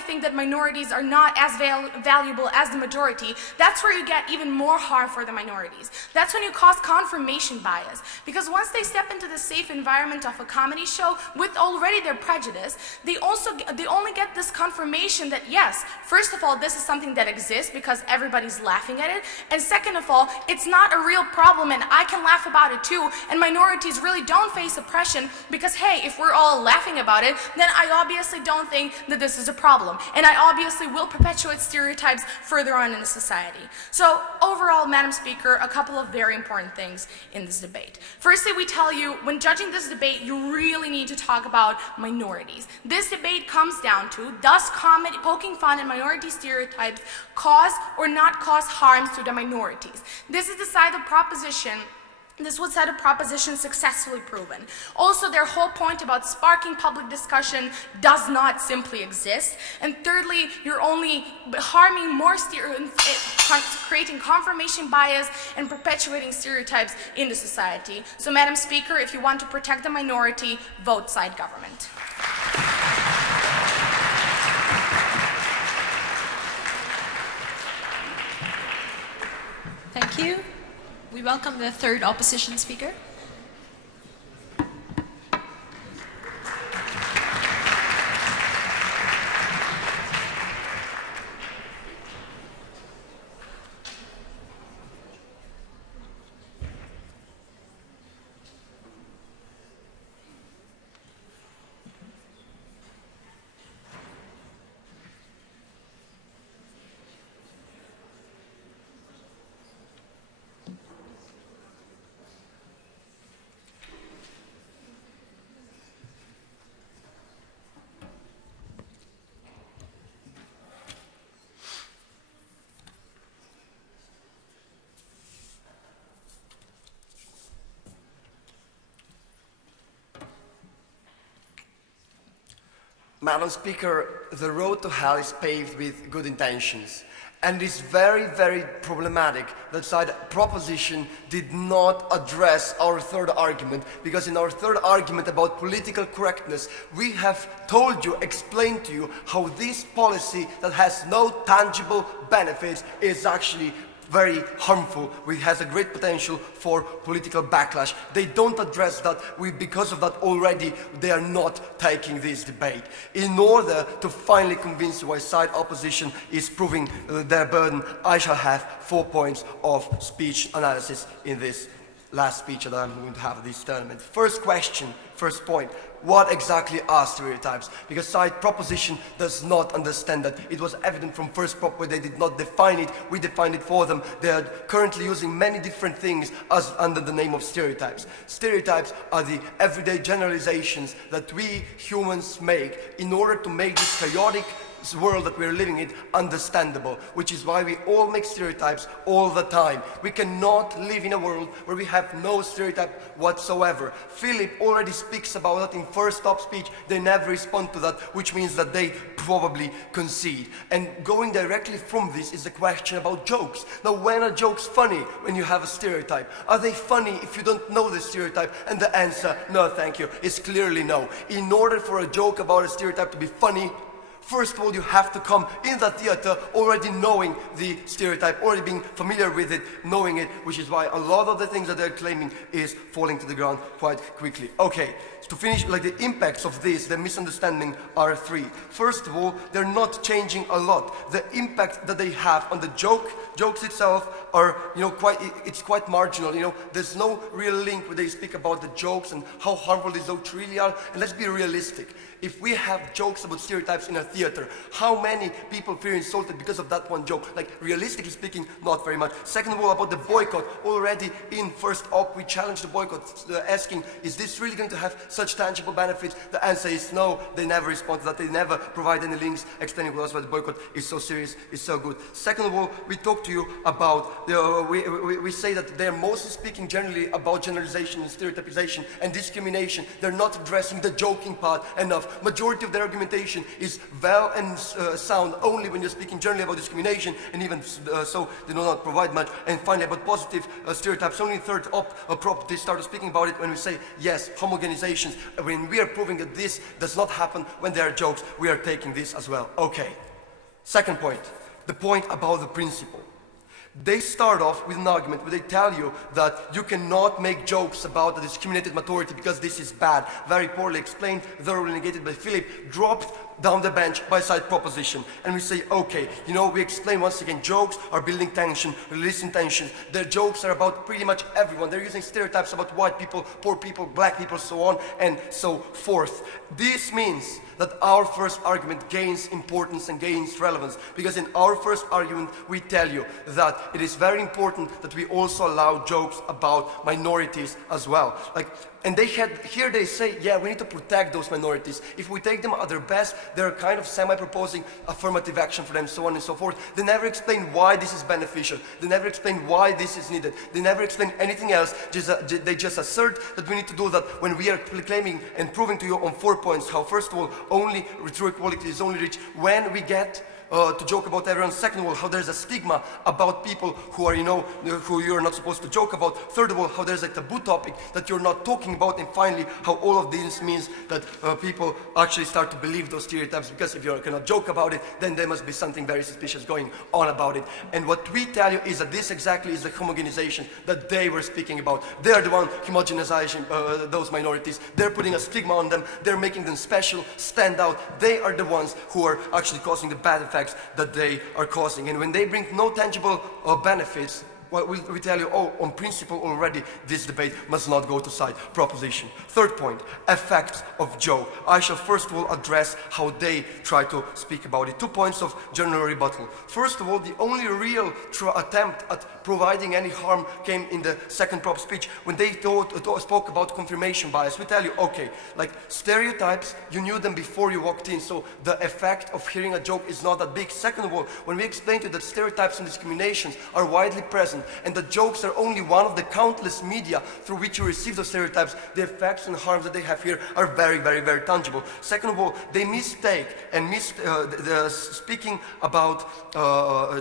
think that minorities are not as valuable as the majority, that's where you get even more harm for the minorities. That's when you cause confirmation bias. Because once they step into the safe environment of a comedy show with already their prejudice, they only get this confirmation that yes, first of all, this is something that exists because everybody's laughing at it, and second of all, it's not a real problem and I can laugh about it too, and minorities really don't face oppression because hey, if we're all laughing about it, then I obviously don't think that this is a problem, and I obviously will perpetuate stereotypes further on in the society. So overall, Madam Speaker, a couple of very important things in this debate. Firstly, we tell you, when judging this debate, you really need to talk about minorities. This debate comes down to, does comedy, poking fun at minority stereotypes cause or not cause harms to the minorities? This is the side of proposition. This was side of proposition successfully proven. Also, their whole point about sparking public discussion does not simply exist. And thirdly, you're only harming more creating confirmation bias and perpetuating stereotypes in the society. So, Madam Speaker, if you want to protect the minority, vote side government. Thank you. We welcome the third opposition speaker. Madam Speaker, the road to hell is paved with good intentions. And it's very, very problematic that side proposition did not address our third argument, because in our third argument about political correctness, we have told you, explained to you how this policy that has no tangible benefits is actually very harmful, which has a great potential for political backlash. They don't address that. Because of that already, they are not taking this debate. In order to finally convince you why side opposition is proving their burden, I shall have 4 points of speech analysis in this last speech that I'm going to have at this tournament. First question, first point. What exactly are stereotypes? Because side proposition does not understand that. It was evident from first prop where they did not define it. We defined it for them. They are currently using many different things as under the name of stereotypes. Stereotypes are the everyday generalizations that we humans make in order to make this chaotic world that we're living in understandable, which is why we all make stereotypes all the time. We cannot live in a world where we have no stereotype whatsoever. Philip already speaks about that in first top speech. They never respond to that, which means that they probably concede. And going directly from this is the question about jokes. Now, when are jokes funny? When you have a stereotype. Are they funny if you don't know the stereotype? And the answer, no thank you, is clearly no. In order for a joke about a stereotype to be funny, first of all, you have to come in the theater already knowing the stereotype, already being familiar with it, knowing it, which is why a lot of the things that they're claiming is falling to the ground quite quickly. Okay, to finish, like the impacts of this, the misunderstanding are three. First of all, they're not changing a lot. The impact that they have on the jokes itself are, it's quite marginal. There's no real link where they speak about the jokes and how harmful these jokes really are. And let's be realistic. If we have jokes about stereotypes in a theater, how many people feel insulted because of that one joke? Like, realistically speaking, not very much. Second of all, about the boycott, already in first op, we challenged the boycott, asking, is this really going to have such tangible benefits? The answer is no. They never respond to that. They never provide any links explaining to us why the boycott is so serious, is so good. Second of all, we talk to you about, we say that they're mostly speaking generally about generalization and stereotypization and discrimination. They're not addressing the joking part enough. Majority of their argumentation is well and sound only when you're speaking generally about discrimination, and even so they do not provide much. And finally, about positive stereotypes, only in third prop they started speaking about it when we say yes, homogenizations. When we are proving that this does not happen when there are jokes, we are taking this as well. Okay. Second point, the point about the principle. They start off with an argument where they tell you that you cannot make jokes about the discriminated majority because this is bad. Very poorly explained, thoroughly negated by Philip, dropped down the bench by side proposition. And we say, okay, we explain once again, jokes are building tension, releasing tension. Their jokes are about pretty much everyone. They're using stereotypes about white people, poor people, black people, so on and so forth. This means that our first argument gains importance and gains relevance, because in our first argument we tell you that it is very important that we also allow jokes about minorities as well. And here they say, yeah, we need to protect those minorities. If we take them at their best, they're kind of semi-proposing affirmative action for them, so on and so forth. They never explain why this is beneficial. They never explain why this is needed. They never explain anything else. They just assert that we need to do that when we are claiming and proving to you on 4 points how, first of all, only true equality is only reached when we get to joke about everyone. Second of all, how there's a stigma about people who are, who you're not supposed to joke about. Third of all, how there's a taboo topic that you're not talking about. And finally, how all of this means that people actually start to believe those stereotypes, because if you cannot joke about it, then there must be something very suspicious going on about it. And what we tell you is that this exactly is the homogenization that they were speaking about. They're the one homogenizing those minorities. They're putting a stigma on them. They're making them special, stand out. They are the ones who are actually causing the bad effects that they are causing. And when they bring no tangible benefits, well, we tell you, on principle already, this debate must not go to side proposition. Third point, effects of joke. I shall first of all address how they try to speak about it. 2 points of general rebuttal. First of all, the only real attempt at providing any harm came in the second prop speech, when they spoke about confirmation bias. We tell you, okay, like stereotypes, you knew them before you walked in, so the effect of hearing a joke is not that big. Second of all, when we explain to you that stereotypes and discriminations are widely present, present, and the jokes are only one of the countless media through which you receive those stereotypes, the effects and harms that they have here are very, very, very tangible. Second of all, they mistake and speaking about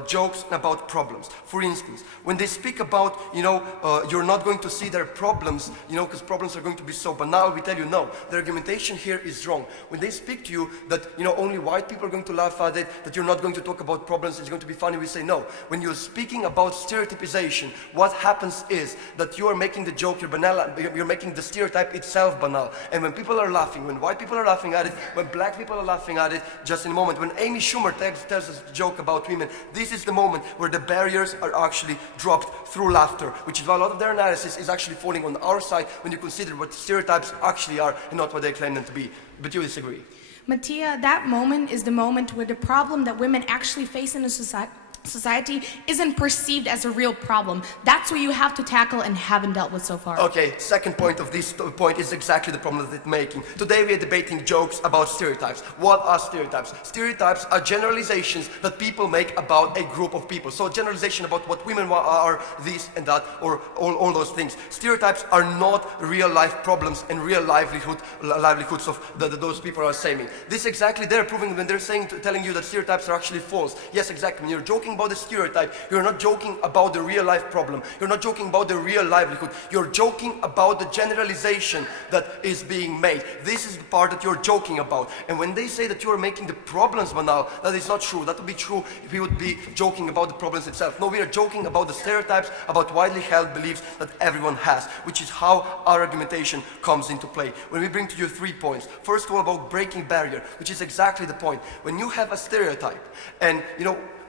jokes and about problems. For instance, when they speak about, you're not going to see their problems, because problems are going to be so banal, we tell you no. The argumentation here is wrong. When they speak to you that, only white people are going to laugh at it, that you're not going to talk about problems, it's going to be funny, we say no. When you're speaking about stereotypization, what happens is that you are making the joke, you're making the stereotype itself banal. And when people are laughing, when white people are laughing at it, when black people are laughing at it, just in a moment, when Amy Schumer tells us a joke about women, this is the moment where the barriers are actually dropped through laughter, which is why a lot of their analysis is actually falling on our side when you consider what stereotypes actually are and not what they claim them to be. But you disagree. Mattia, that moment is the moment where the problem that women actually face in a society isn't perceived as a real problem. That's what you have to tackle and haven't dealt with so far. Okay, second point of this point is exactly the problem that it's making. Today we are debating jokes about stereotypes. What are stereotypes? Stereotypes are generalizations that people make about a group of people. So generalization about what women are, this and that, or all those things. Stereotypes are not real life problems and real livelihoods of those people are saying. This exactly they're proving when they're telling you that stereotypes are actually false. Yes, exactly. When you're joking about the stereotype, you're not joking about the real life problem. You're not joking about the real livelihood. You're joking about the generalization that is being made. This is the part that you're joking about. And when they say that you are making the problems banal, that is not true. That would be true if we would be joking about the problems itself. No, we are joking about the stereotypes, about widely held beliefs that everyone has, which is how our argumentation comes into play. When we bring to you 3 points. First of all, about breaking barrier, which is exactly the point. When you have a stereotype, and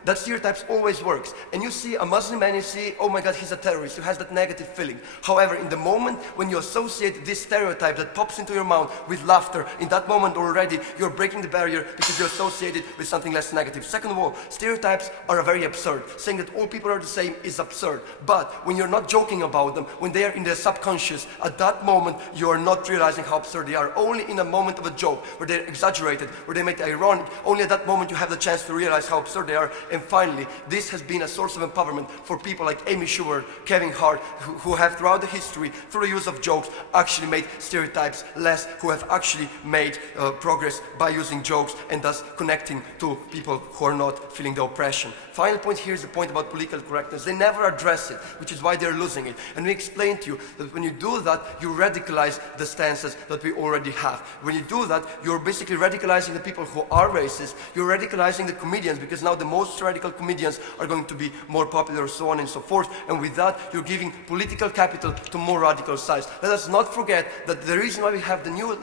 that stereotype always works. And you see a Muslim man, you see, oh my God, he's a terrorist, you have that negative feeling. However, in the moment when you associate this stereotype that pops into your mouth with laughter, in that moment already, you're breaking the barrier because you associate it with something less negative. Second of all, stereotypes are very absurd. Saying that all people are the same is absurd. But when you're not joking about them, when they are in their subconscious, at that moment, you are not realizing how absurd they are. Only in a moment of a joke, where they're exaggerated, where they make it ironic, only at that moment you have the chance to realize how absurd they are. And finally, this has been a source of empowerment for people like Amy Schumer, Kevin Hart, who have throughout the history, through the use of jokes, actually made stereotypes less, who have actually made progress by using jokes and thus connecting to people who are not feeling the oppression. Final point here is the point about political correctness. They never address it, which is why they're losing it. And we explained to you that when you do that, you radicalize the stances that we already have. When you do that, you're basically radicalizing the people who are racist, you're radicalizing the comedians, because now the most radical comedians are going to be more popular, so on and so forth. And with that, you're giving political capital to more radical sides. Let us not forget that the reason why we have the new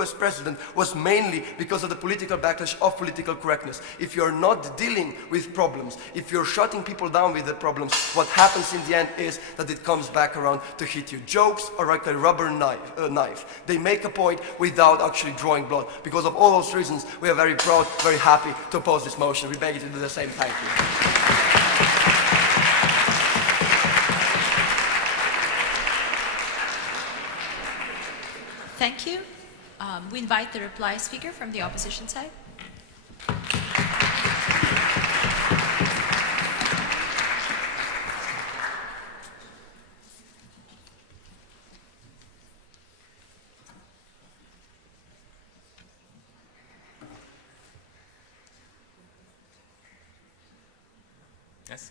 US president was mainly because of the political backlash of political correctness. If you're not dealing with problems, if you're shutting people down with the problems, what happens in the end is that it comes back around to hit you. Jokes are like a rubber knife. They make a point without actually drawing blood. Because of all those reasons, we are very proud, very happy to oppose this motion. We beg you to do the same. Thank you. Thank you. We invite the reply speaker from the opposition side. Yes.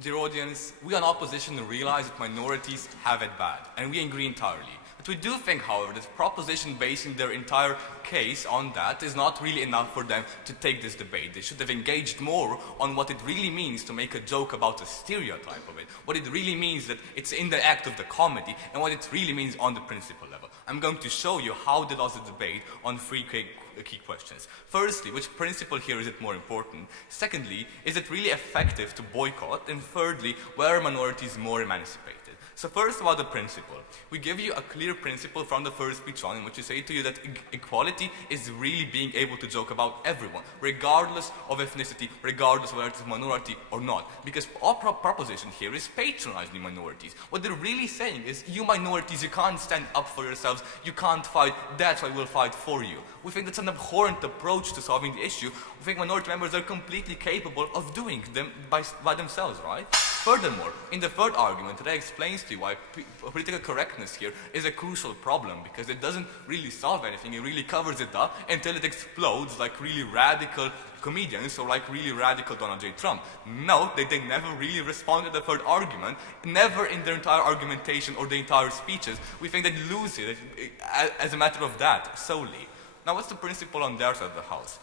Dear audience, we in opposition realize that minorities have it bad, and we agree entirely. But we do think, however, that proposition basing their entire case on that is not really enough for them to take this debate. They should have engaged more on what it really means to make a joke about a stereotype of it, what it really means that it's in the act of the comedy, and what it really means on the principle level. I'm going to show you how they lost the debate on three key questions. Firstly, which principle here is it more important? Secondly, is it really effective to boycott? And thirdly, where are minorities more emancipated? So first about the principle. We give you a clear principle from the first speech on in which we say to you that equality is really being able to joke about everyone, regardless of ethnicity, regardless of whether it's a minority or not. Because our proposition here is patronizing minorities. What they're really saying is, you minorities, you can't stand up for yourselves, you can't fight, that's why we'll fight for you. We think that's an abhorrent approach to solving the issue. We think minority members are completely capable of doing them by themselves, right? Furthermore, in the third argument, that explains to you why political correctness here is a crucial problem, because it doesn't really solve anything, it really covers it up until it explodes like really radical comedians or like really radical Donald J. Trump. Note that they never really respond to the third argument, never in their entire argumentation or the entire speeches. We think they lose it as a matter of that solely. Now what's the principle on their side of the house?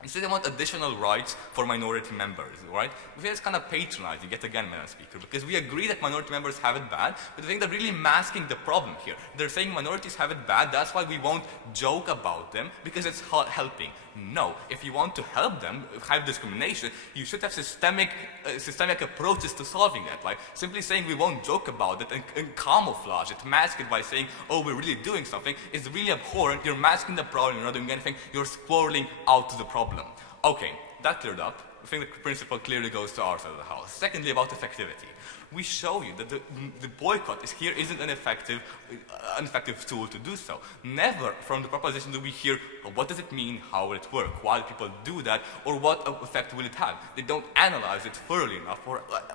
You say they want additional rights for minority members, right? We think it's kind of patronizing, yet again, Madam Speaker, because we agree that minority members have it bad, but I think they're really masking the problem here. They're saying minorities have it bad, that's why we won't joke about them, because it's helping. No, if you want to help them have discrimination, you should have systemic approaches to solving that. Like simply saying we won't joke about it and camouflage it, mask it by saying, oh, we're really doing something, is really abhorrent. You're masking the problem, you're not doing anything, you're squirreling out the problem. Okay, that cleared up. I think the principle clearly goes to our side of the house. Secondly, about effectivity. We show you that the boycott isn't an effective tool to do so. Never from the proposition do we hear, well, what does it mean, how will it work, why do people do that, or what effect will it have. They don't analyze it thoroughly enough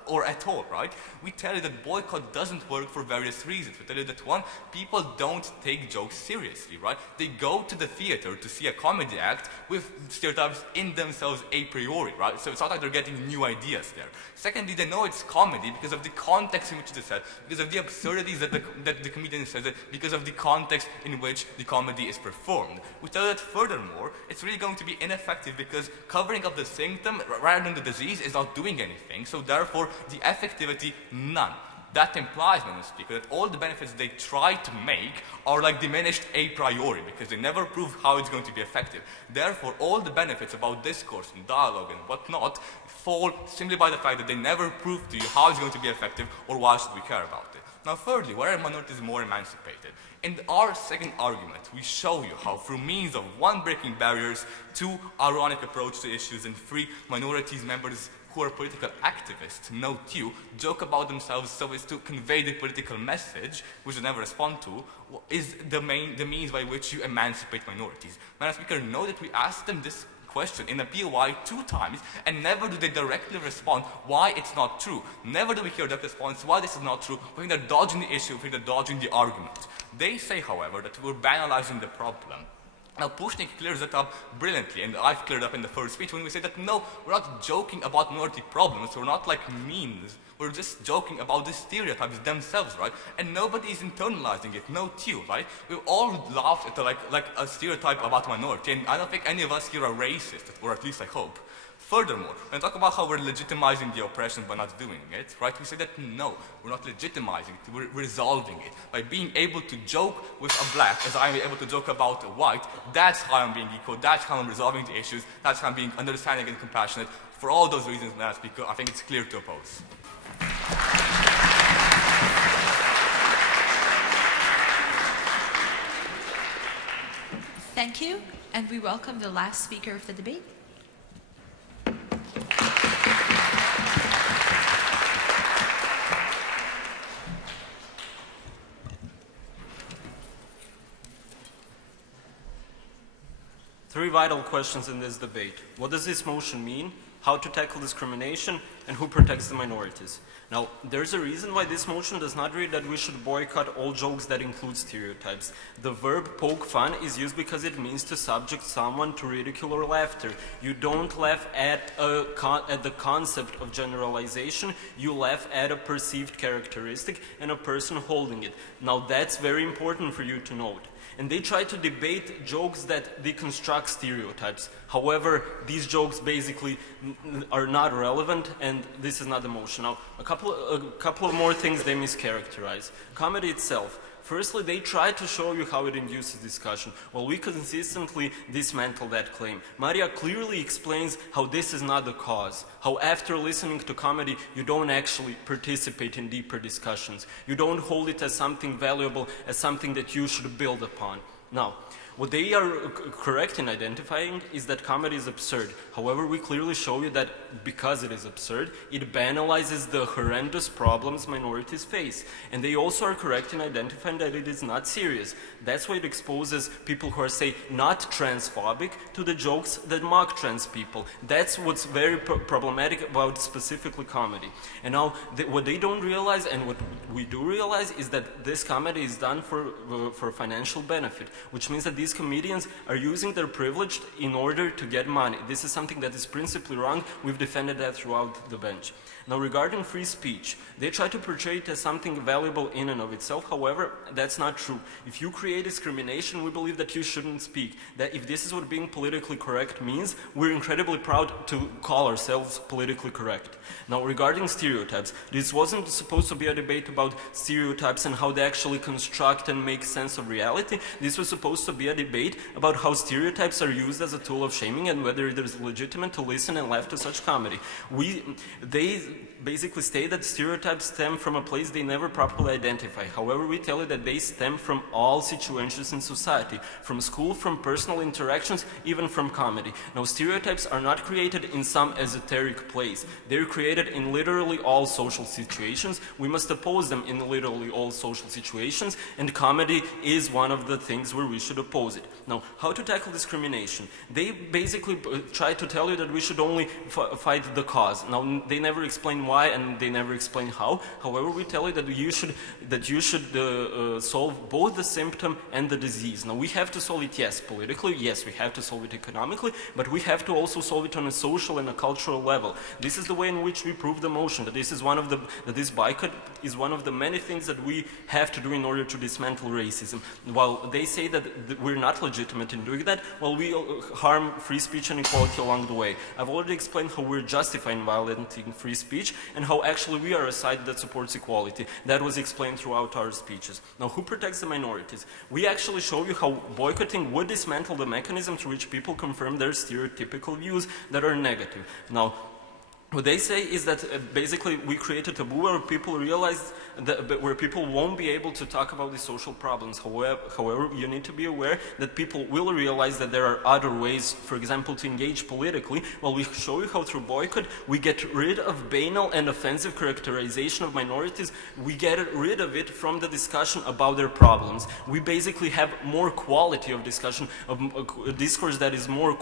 or at all, right? We tell you that boycott doesn't work for various reasons. We tell you that one, people don't take jokes seriously, right? They go to the theater to see a comedy act with stereotypes in themselves a priori, right? So it's not like they're getting new ideas there. Secondly, they know it's comedy because of the context in which it is said, because of the absurdities that the comedian says it, because of the context in which the comedy is performed. We tell that furthermore, it's really going to be ineffective because covering up the symptom rather than the disease is not doing anything, so therefore the effectivity, none. That implies, Madam Speaker, that all the benefits they try to make are like diminished a priori because they never prove how it's going to be effective. Therefore, all the benefits about discourse and dialogue and whatnot fall simply by the fact that they never prove to you how it's going to be effective or why should we care about it. Now thirdly, where are minorities more emancipated? In our second argument, we show you how through means of one, breaking barriers, two, ironic approach to issues, and three, minorities members who are political activists, note you, joke about themselves so as to convey the political message, which they never respond to, is the means by which you emancipate minorities. Madam Speaker, note that we asked them this question in a POI 2 times, and never do they directly respond why it's not true. Never do we hear that response why this is not true. We think they're dodging the issue, we think they're dodging the argument. They say, however, that we're banalizing the problem. Now Pushnik clears it up brilliantly, and I've cleared up in the first speech when we say that no, we're not joking about minority problems, we're not like memes, we're just joking about the stereotypes themselves, right? And nobody is internalizing it, note you, right? We've all laughed at like a stereotype about minority, and I don't think any of us here are racist, or at least I hope. Furthermore, when we talk about how we're legitimizing the oppression by not doing it, right, we say that no, we're not legitimizing it, we're resolving it. By being able to joke with a black as I'm able to joke about a white, that's how I'm being equal, that's how I'm resolving the issues, that's how I'm being understanding and compassionate. For all those reasons, Madam Speaker, I think it's clear to oppose. Thank you, and we welcome the last speaker of the debate. Three vital questions in this debate. What does this motion mean? How to tackle discrimination? And who protects the minorities? Now, there's a reason why this motion does not read that we should boycott all jokes that include stereotypes. The verb poke fun is used because it means to subject someone to ridicule or laughter. You don't laugh at the concept of generalization, you laugh at a perceived characteristic and a person holding it. Now, that's very important for you to note. And they try to debate jokes that deconstruct stereotypes. However, these jokes basically are not relevant, and this is not the motion. Now, a couple of more things they mischaracterize. Comedy itself. Firstly, they try to show you how it induces discussion, while we consistently dismantle that claim. Maria clearly explains how this is not the cause, how after listening to comedy, you don't actually participate in deeper discussions. You don't hold it as something valuable, as something that you should build upon. Now, what they are correct in identifying is that comedy is absurd. However, we clearly show you that because it is absurd, it banalizes the horrendous problems minorities face. And they also are correct in identifying that it is not serious. That's why it exposes people who are, say, not transphobic to the jokes that mock trans people. That's what's very problematic about specifically comedy. And now, what they don't realize and what we do realize is that this comedy is done for financial benefit, which means that these comedians are using their privilege in order to get money. This is something that is principally wrong. We've defended that throughout the bench. Now, regarding free speech, they try to portray it as something valuable in and of itself. However, that's not true. If you create discrimination, we believe that you shouldn't speak. That if this is what being politically correct means, we're incredibly proud to call ourselves politically correct. Now, regarding stereotypes, this wasn't supposed to be a debate about stereotypes and how they actually construct and make sense of reality. This was supposed to be a debate about how stereotypes are used as a tool of shaming and whether it is legitimate to listen and laugh to such comedy. They basically state that stereotypes stem from a place they never properly identify. However, we tell you that they stem from all situations in society, from school, from personal interactions, even from comedy. Now, stereotypes are not created in some esoteric place. They're created in literally all social situations. We must oppose them in literally all social situations, and comedy is one of the things where we should oppose it. Now, how to tackle discrimination? They basically try to tell you that we should only fight the cause. Now, they never explain why and they never explain how. However, we tell you that you should solve both the symptom and the disease. Now, we have to solve it, yes, politically, yes, we have to solve it economically, but we have to also solve it on a social and a cultural level. This is the way in which we prove the motion, that this boycott is one of the many things that we have to do in order to dismantle racism. While they say that we're not legitimate in doing that, well, we harm free speech and equality along the way. I've already explained how we're justifying violating free speech and how actually we are a side that supports equality. That was explained throughout our speeches. Now, who protects the minorities? We actually show you how boycotting would dismantle the mechanism through which people confirm their stereotypical views that are negative. Now, what they say is that basically we create a taboo where people realize where people won't be able to talk about the social problems. However, you need to be aware that people will realize that there are other ways, for example, to engage politically. Well, we show you how through boycott we get rid of banal and offensive characterization of minorities. We get rid of it from the discussion about their problems. We basically have more quality of discussion, of a discourse that is more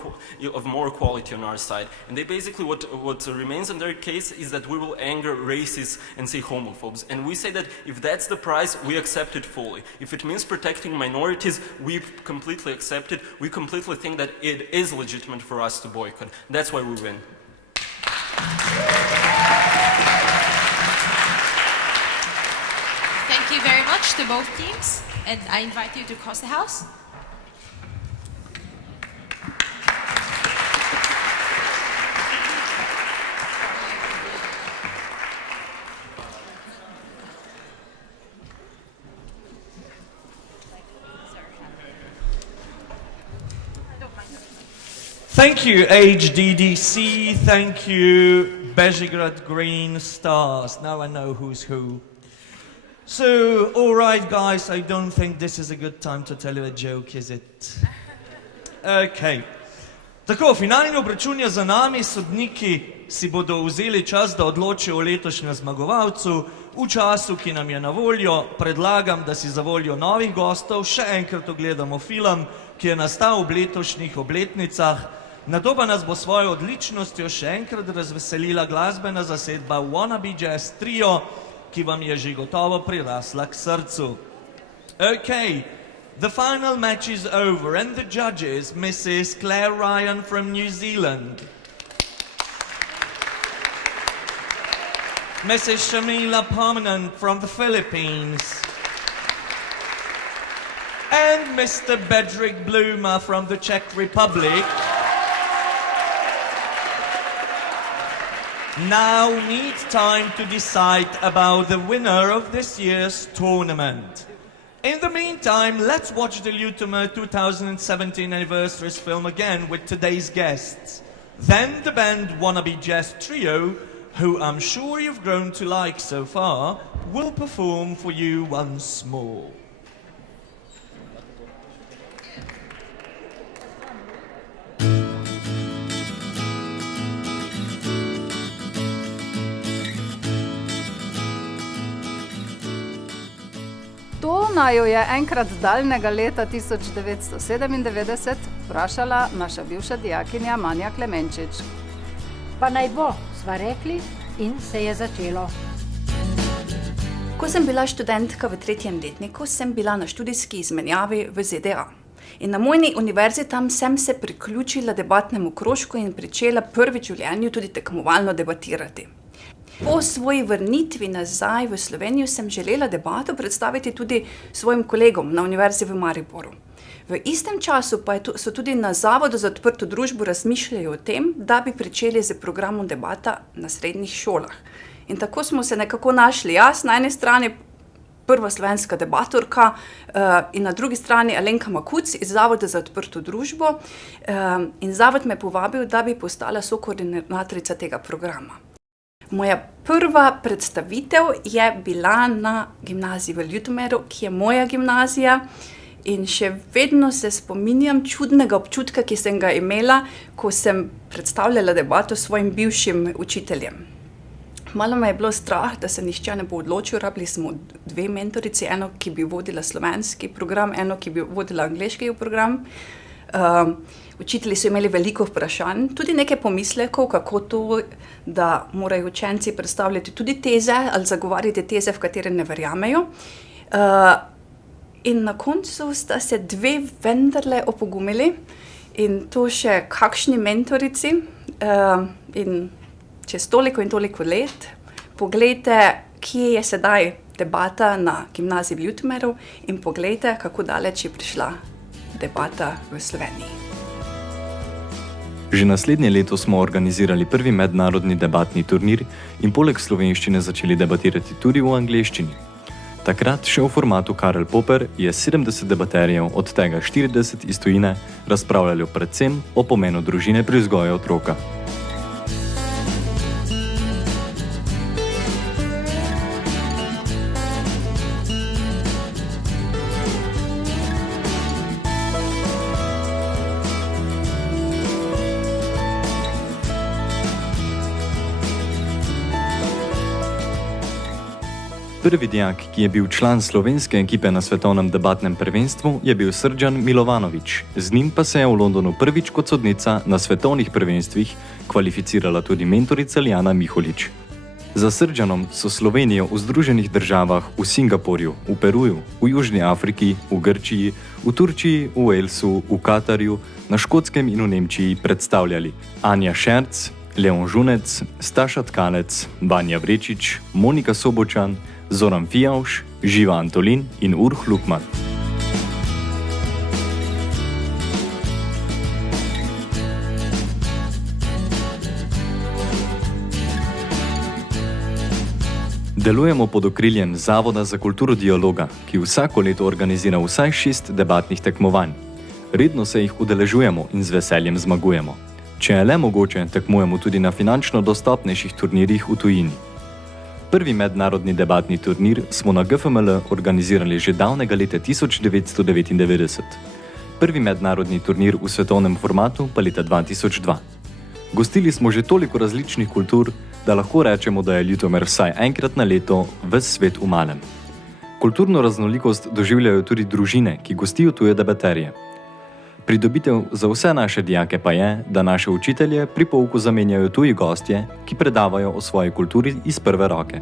quality on our side. And they basically, what remains in their case is that we will anger racists and say homophobes. And we say that if that's the price, we accept it fully. If it means protecting minorities, we completely accept it. We completely think that it is legitimate for us to boycott. That's why we win. Thank you very much to both teams, and I invite you to cross the house. Thank you, HDDC. Thank you, Bežigrad Green Stars. Now I know who's who. So, all right, guys, I don't think this is a good time to tell you a joke, is it? Okay. Tako, finalni obračun je za nami, sodniki si bodo vzeli čas, da odločijo o letošnjem zmagovalcu. V času, ki nam je na voljo, predlagam, da si za voljo novih gostov še enkrat ogledamo film, ki je nastal v letošnjih obletnicah. Nato pa nas bo svojo odličnostjo še enkrat razveselila glasbena zasedba Wannabe Jazz Trio, ki vam je že gotovo prirasla k srcu. Okay, the final match is over and the judges, Mrs. Claire Ryan from New Zealand, Mrs. Shamila Permanent from the Philippines, and Mr. Bedřich Bluma from the Czech Republic, now need time to decide about the winner of this year's tournament. In the meantime, let's watch the Ljutomer 2017 anniversary film again with today's guests. Then the band Wannabe Jazz Trio, who I'm sure you've grown to like so far, will perform for you once more. To naju je enkrat daljnega leta 1997 vprašala naša bivša dijakinja Manja Klemenčič. Pa naj bo, sva rekli in se je začelo. Ko sem bila študentka v 3. letniku, sem bila na študijski izmenjavi v ZDA. In na mojni univerzi tam sem se priključila debatnemu krožku in pričela prvič v življenju tudi tekmovalno debatirati. Po svoji vrnitvi nazaj v Slovenijo sem želela debato predstaviti tudi svojim kolegom na univerzi v Mariboru. V istem času pa so tudi na Zavodu za odprto družbo razmišljali o tem, da bi pričeli z programom debata na srednjih šolah. In tako smo se nekako našli jaz, na eni strani prva slovenska debatorka in na drugi strani Alenka Makuc iz Zavoda za odprto družbo. In Zavod me povabil, da bi postala sokoordinatorica tega programa. Moja prva predstavitev je bila na gimnaziji v Ljutomeru, ki je moja gimnazija, in še vedno se spominjam čudnega občutka, ki sem ga imela, ko sem predstavljala debato s svojim bivšim učiteljem. Malo me je bilo strah, da se nihče ne bo odločil, rabili smo 2 mentorici, eno, ki bi vodila slovenski program, eno, ki bi vodila angleški program. Učitelji so imeli veliko vprašanj, tudi nekaj pomislekov, kako to, da morajo učenci predstavljati tudi teze ali zagovarjati teze, v katere ne verjamejo. In na koncu sta se 2 vendarle opogumili in to še kakšni mentorici. In čez toliko in toliko let poglejte, kje je sedaj debata na gimnaziji v Ljutomeru in poglejte, kako daleč je prišla debata v Sloveniji. Že naslednje leto smo organizirali prvi mednarodni debatni turnir in poleg slovenščine začeli debatirati tudi v angleščini. Takrat še v formatu Karel Popper je 70 debaterjev, od tega 40 iz tujine, razpravljalo predvsem o pomenu družine pri vzgoji otroka. Prvi dijak, ki je bil član slovenske ekipe na svetovnem debatnem prvenstvu, je bil Srdjan Milovanović. Z njim pa se je v Londonu prvič kot sodnica na svetovnih prvenstvih kvalificirala tudi mentorica Ljana Miholič. Za Srdjanom so Slovenijo v Združenih državah, v Singapurju, v Peruju, v Južni Afriki, v Grčiji, v Turčiji, v Walesu, v Katarju, na Škotskem in v Nemčiji predstavljali Anja Šerc, Leon Žunec, Staša Tkalec, Vanja Vrečič, Monika Sobočan, Zoran Fijavš, Živa Antolin in Urh Lukman. Delujemo pod okriljem Zavoda za kulturo dialoga, ki vsako leto organizira vsaj 6 debatnih tekmovanj. Redno se jih udeležujemo in z veseljem zmagujemo. Če je le mogoče, tekmujemo tudi na finančno dostopnejših turnirjih v tujini. Prvi mednarodni debatni turnir smo na GFML organizirali že davnega leta 1999. Prvi mednarodni turnir v svetovnem formatu pa leta 2002. Gostili smo že toliko različnih kultur, da lahko rečemo, da je Ljutomer vsaj enkrat na leto ves svet v malem. Kulturno raznolikost doživljajo tudi družine, ki gostijo tuje debaterje. Pridobitev za vse naše dijake pa je, da naše učitelje pri pouku zamenjajo tuji gostje, ki predavajo o svoji kulturi iz prve roke.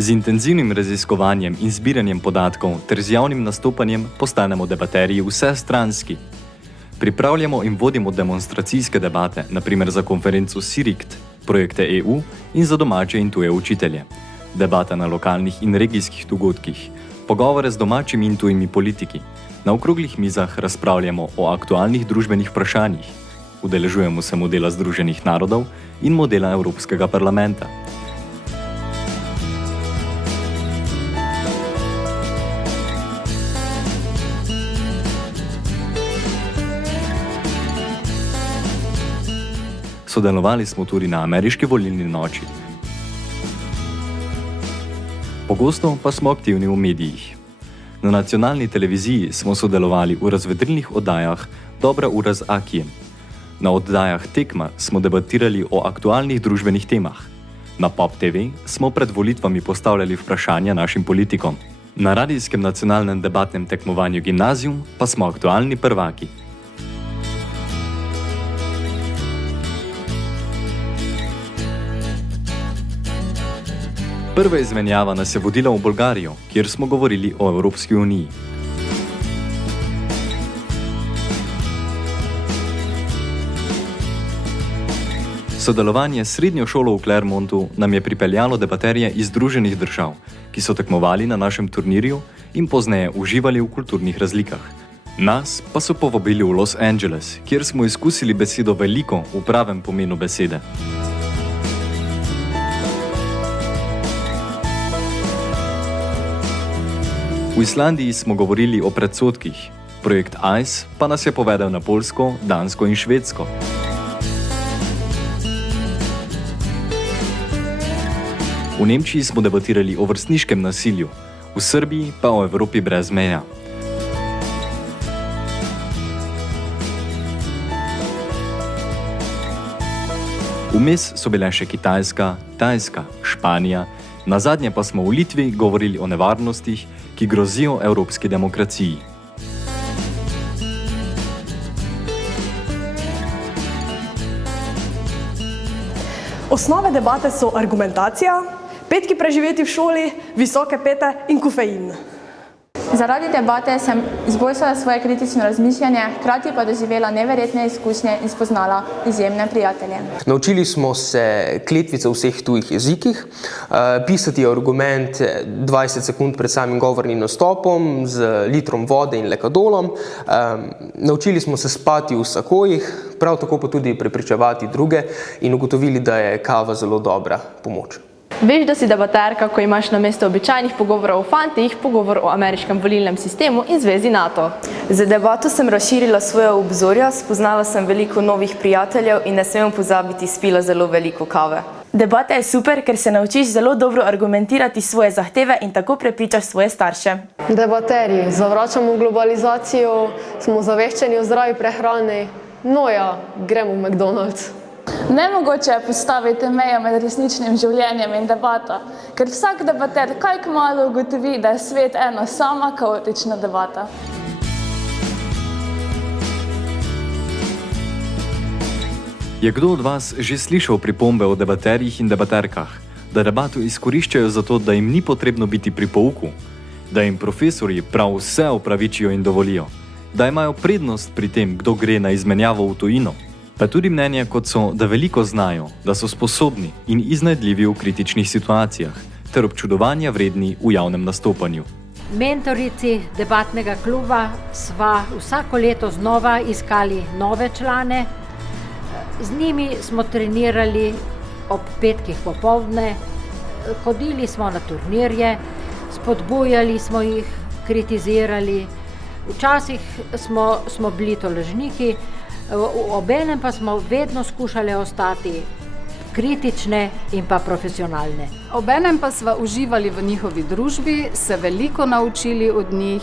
Z intenzivnim raziskovanjem in zbiranjem podatkov ter z javnim nastopanjem postanemo debaterji vsestranski. Pripravljamo in vodimo demonstracijske debate, na primer za konferenco SIRIKT, projekte EU in za domače in tuje učitelje, debata na lokalnih in regijskih dogodkih, pogovore z domačimi in tujimi politiki. Na okroglih mizah razpravljamo o aktualnih družbenih vprašanjih, udeležujemo se modela Združenih narodov in modela Evropskega parlamenta. Sodelovali smo tudi na ameriški volilni noči. Pogosto pa smo aktivni v medijih. Na nacionalni televiziji smo sodelovali v razvedrilnih oddajah Dobra ura z Akijem. Na oddajah Tekma smo debatirali o aktualnih družbenih temah. Na Pop TV smo pred volitvami postavljali vprašanja našim politikom. Na radijskem nacionalnem debatnem tekmovanju Gimnazijum pa smo aktualni prvaki. Prva izmenjava nas je vodila v Bolgarijo, kjer smo govorili o Evropski uniji. Sodelovanje s srednjo šolo v Clermontu nam je pripeljalo debaterje iz Združenih držav, ki so tekmovali na našem turnirju in pozneje uživali v kulturnih razlikah. Nas pa so povabili v Los Angeles, kjer smo izkusili besedo veliko v pravem pomenu besede. V Islandiji smo govorili o predsodkih, projekt ICE pa nas je povedal na Poljsko, Dansko in Švedsko. V Nemčiji smo debatirali o vrstniškem nasilju, v Srbiji pa o Evropi brez meja. Vmes so bile še Kitajska, Tajska, Španija, nazadnje pa smo v Litvi govorili o nevarnostih, ki grozijo evropski demokraciji. Osnove debate so argumentacija, petki preživeti v šoli, visoke pete in kofein. Zaradi debate sem izboljšala svoje kritično razmišljanje, hkrati pa doživela neverjetne izkušnje in spoznala izjemne prijatelje. Naučili smo se kletvice v vseh tujih jezikih, pisati argument 20 sekund pred samim govornim nastopom z litrom vode in lekadolom. Naučili smo se spati v sakojih, prav tako pa tudi prepričevati druge in ugotovili, da je kava zelo dobra pomoč. Veš, da si debaterka, ko imaš namesto običajnih pogovorov o fantih, pogovor o ameriškem volilnem sistemu in zvezi NATO. Z debato sem razširila svoje obzorja, spoznala sem veliko novih prijateljev in ne smem pozabiti, spila zelo veliko kave. Debata je super, ker se naučiš zelo dobro argumentirati svoje zahteve in tako prepričaš svoje starše. Debaterji, zavračamo globalizacijo, smo zaveščeni o zdravi prehrani. No ja, gremo v McDonald's. Nemogoče je postaviti mejo med resničnim življenjem in debato, ker vsak debater kaj kmalu ugotovi, da je svet ena sama kaotična debata. Je kdo od vas že slišal pripombe o debaterjih in debaterkah, da debato izkoriščajo zato, da jim ni potrebno biti pri pouku, da jim profesorji prav vse opravičijo in dovolijo, da imajo prednost pri tem, kdo gre na izmenjavo v tujino? Pa tudi mnenje, kot so, da veliko znajo, da so sposobni in iznajdljivi v kritičnih situacijah, ter občudovanja vredni v javnem nastopanju. Mentorici debatnega kluba sva vsako leto znova iskali nove člane. Z njimi smo trenirali ob petkih popoldne, hodili smo na turnirje, spodbujali smo jih, kritizirali. Včasih smo bili tolažniki, obenem pa smo vedno skušali ostati kritične in pa profesionalne. Obenem pa sva uživali v njihovi družbi, se veliko naučili od njih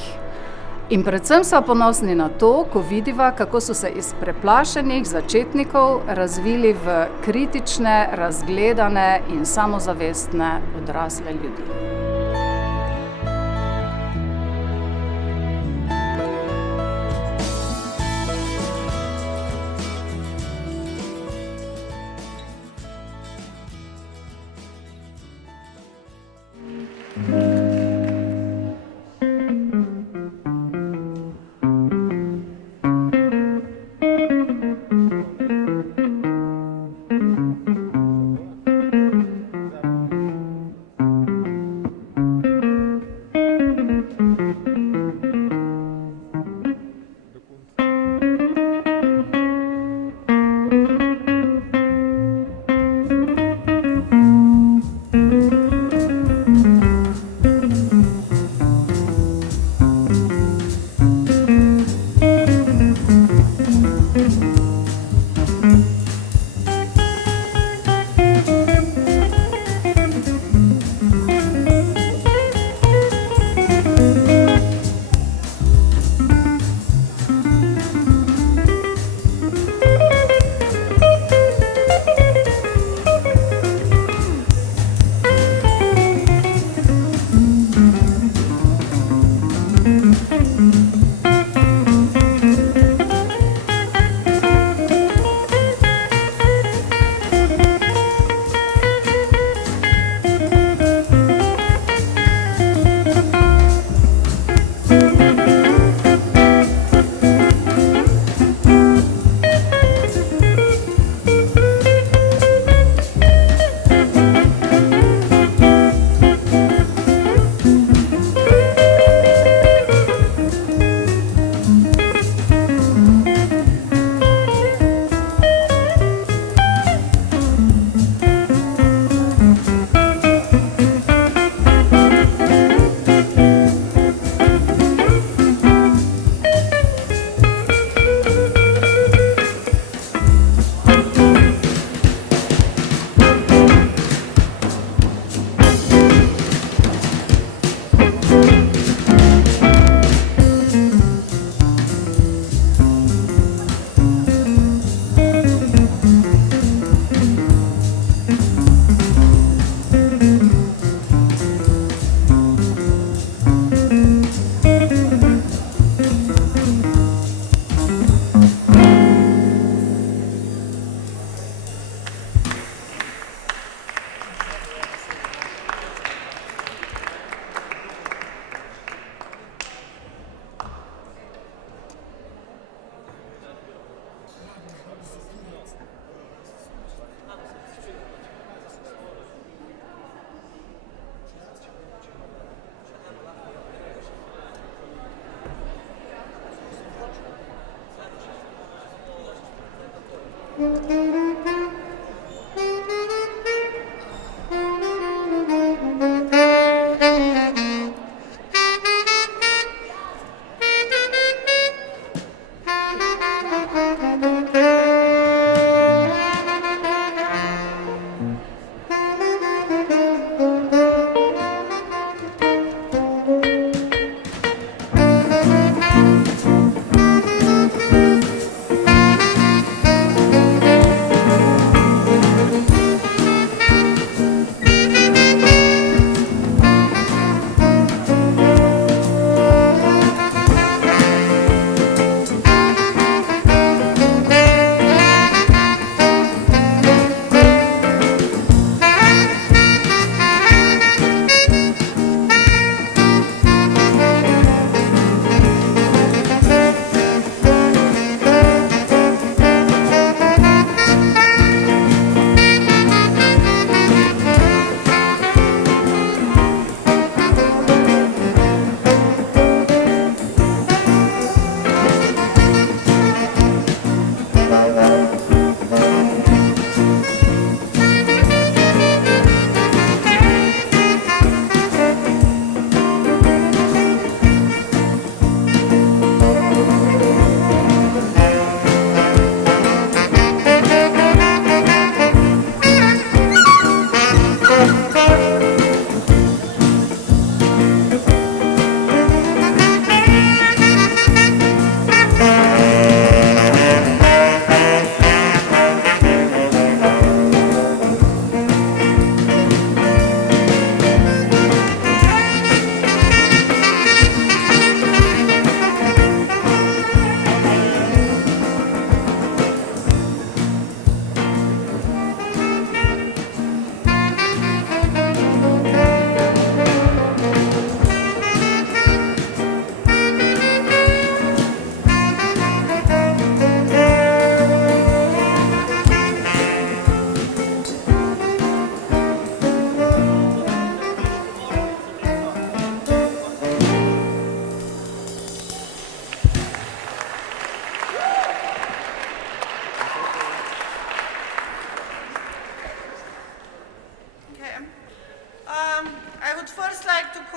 in predvsem sva ponosni na to, ko vidiva, kako so se iz preplašenih začetnikov razvili v kritične, razgledane in samozavestne odrasle ljudi.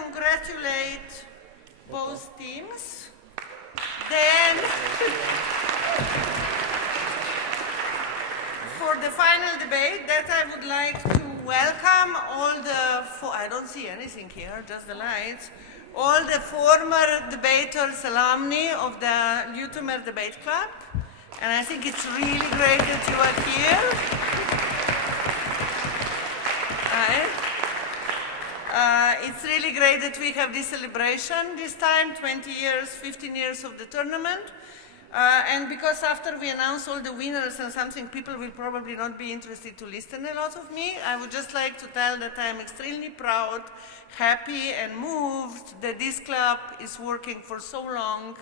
congratulate both teams. Then, for the final debate, that I would like to welcome all the, I don't see anything here, just the lights, all the former debaters, alumni of the Ljutomer Debate Club. And I think it's really great that you are here. It's really great that we have this celebration this time, 20 years, 15 years of the tournament. And because after we announce all the winners and something, people will probably not be interested to listen a lot of me. I would just like to tell that I'm extremely proud, happy and moved that this club is working for so long,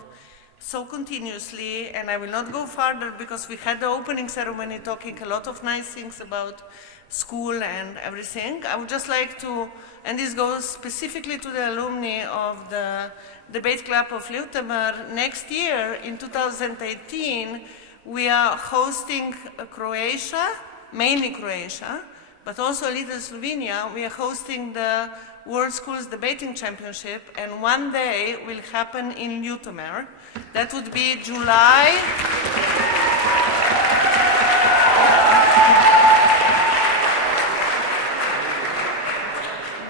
so continuously, and I will not go further because we had the opening ceremony talking a lot of nice things about school and everything. I would just like to, and this goes specifically to the alumni of the Debate Club of Ljutomer, next year in 2018 we are hosting Croatia, mainly Croatia, but also a little Slovenia. We are hosting the World Schools Debating Championship, and one day will happen in Ljutomer. That would be July.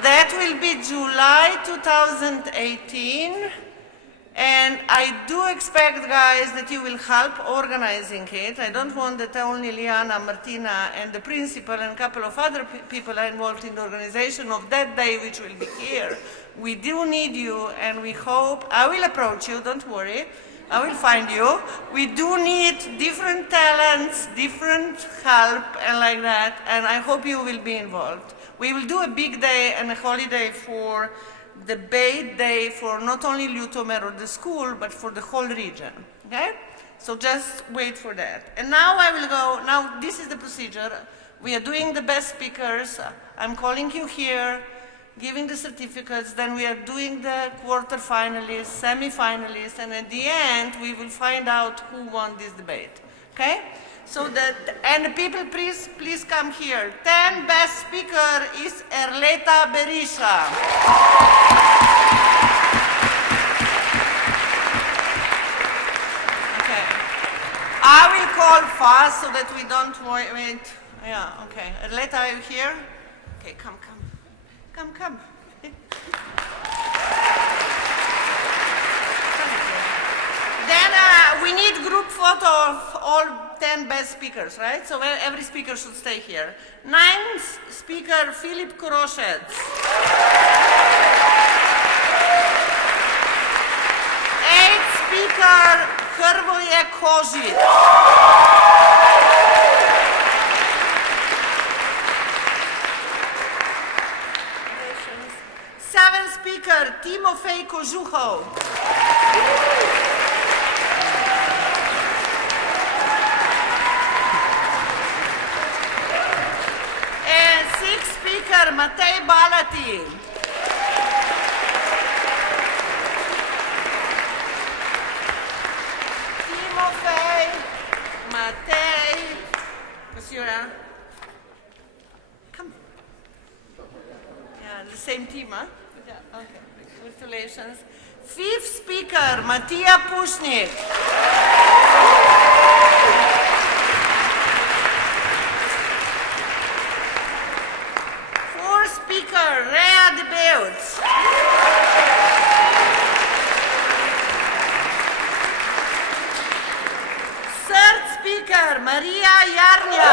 That will be July 2018, and I do expect, guys, that you will help organizing it. I don't want that only Liana, Martina, and the principal and a couple of other people are involved in the organization of that day, which will be here. We do need you, and we hope, I will approach you, don't worry, I will find you. We do need different talents, different help, and like that, and I hope you will be involved. We will do a big day and a holiday for debate day for not only Ljutomer or the school, but for the whole region, okay? So just wait for that. And now I will go, now this is the procedure. We are doing the best speakers. I'm calling you here, giving the certificates, then we are doing the quarterfinalists, semi-finalists, and at the end, we will find out who won this debate, okay? So that, and the people, please come here. 10 best speaker is Erleta Berisha. Okay. I will call fast so that we don't wait. Yeah, okay. Erleta, are you here? Okay, come. Then we need group photo of all 10 best speakers, right? So every speaker should stay here. 9th speaker, Filip Kuroshec. 8th speaker, Hrvoje Kožić. 7th speaker, Timofej Kožuhov. Speaker Matej Balati. Timofej, Matej, Monsieur, come. Yeah, the same team, huh? Yeah, okay, congratulations. 5th speaker, Matija Pušnik. 4th speaker, Rea de Beutz. 3rd speaker, Maria Jarnja.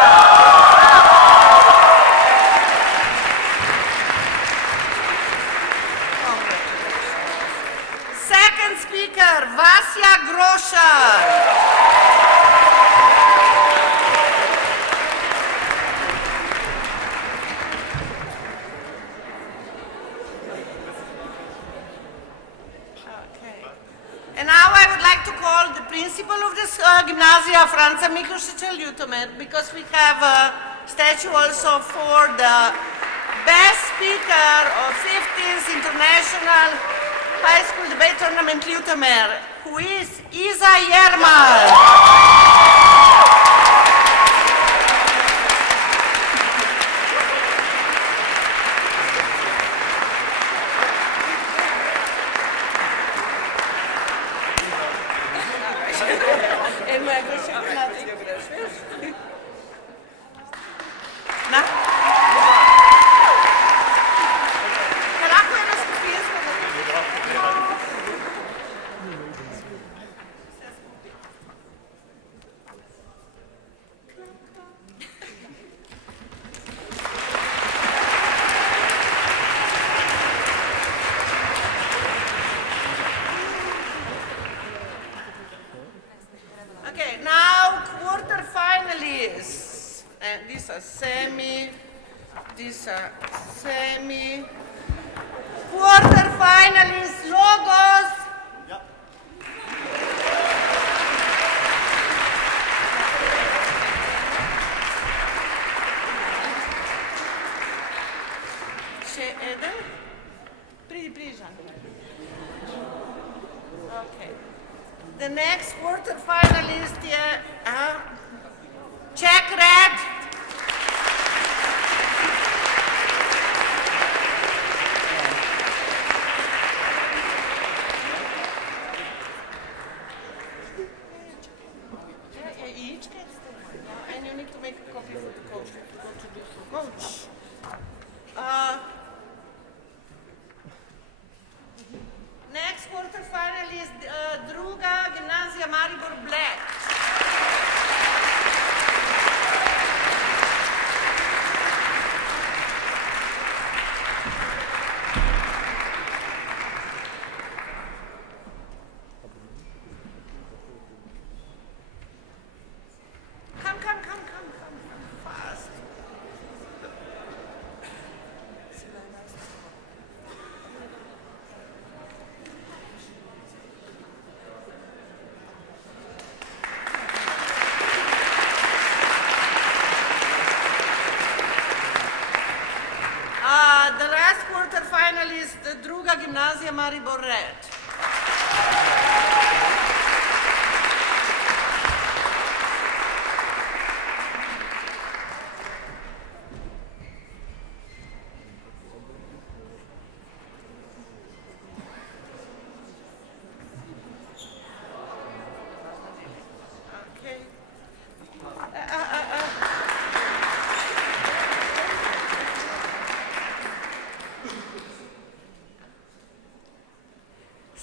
2nd speaker, Vasja Grošar. 'll the principal of this Gymnasia Franca Miklošića Ljutomer, because we have a statue also for the best speaker of 15th International High School Debate Tournament Ljutomer, who is Iza Jermal. Na? Ker lahko eno skupinsko Okay, now quarterfinalists. And these are semi. These are semi. Quarterfinalists, logos. Še eden? Pridi bliža. Okay. The next quarterfinalist je Czech Red. Each gets the one, and you need to make a copy for the coach to introduce the coach. Next quarterfinalist, druga gimnazija Maribor Black. Come, fast. The last quarterfinalist, druga gimnazija Maribor Red. Okay.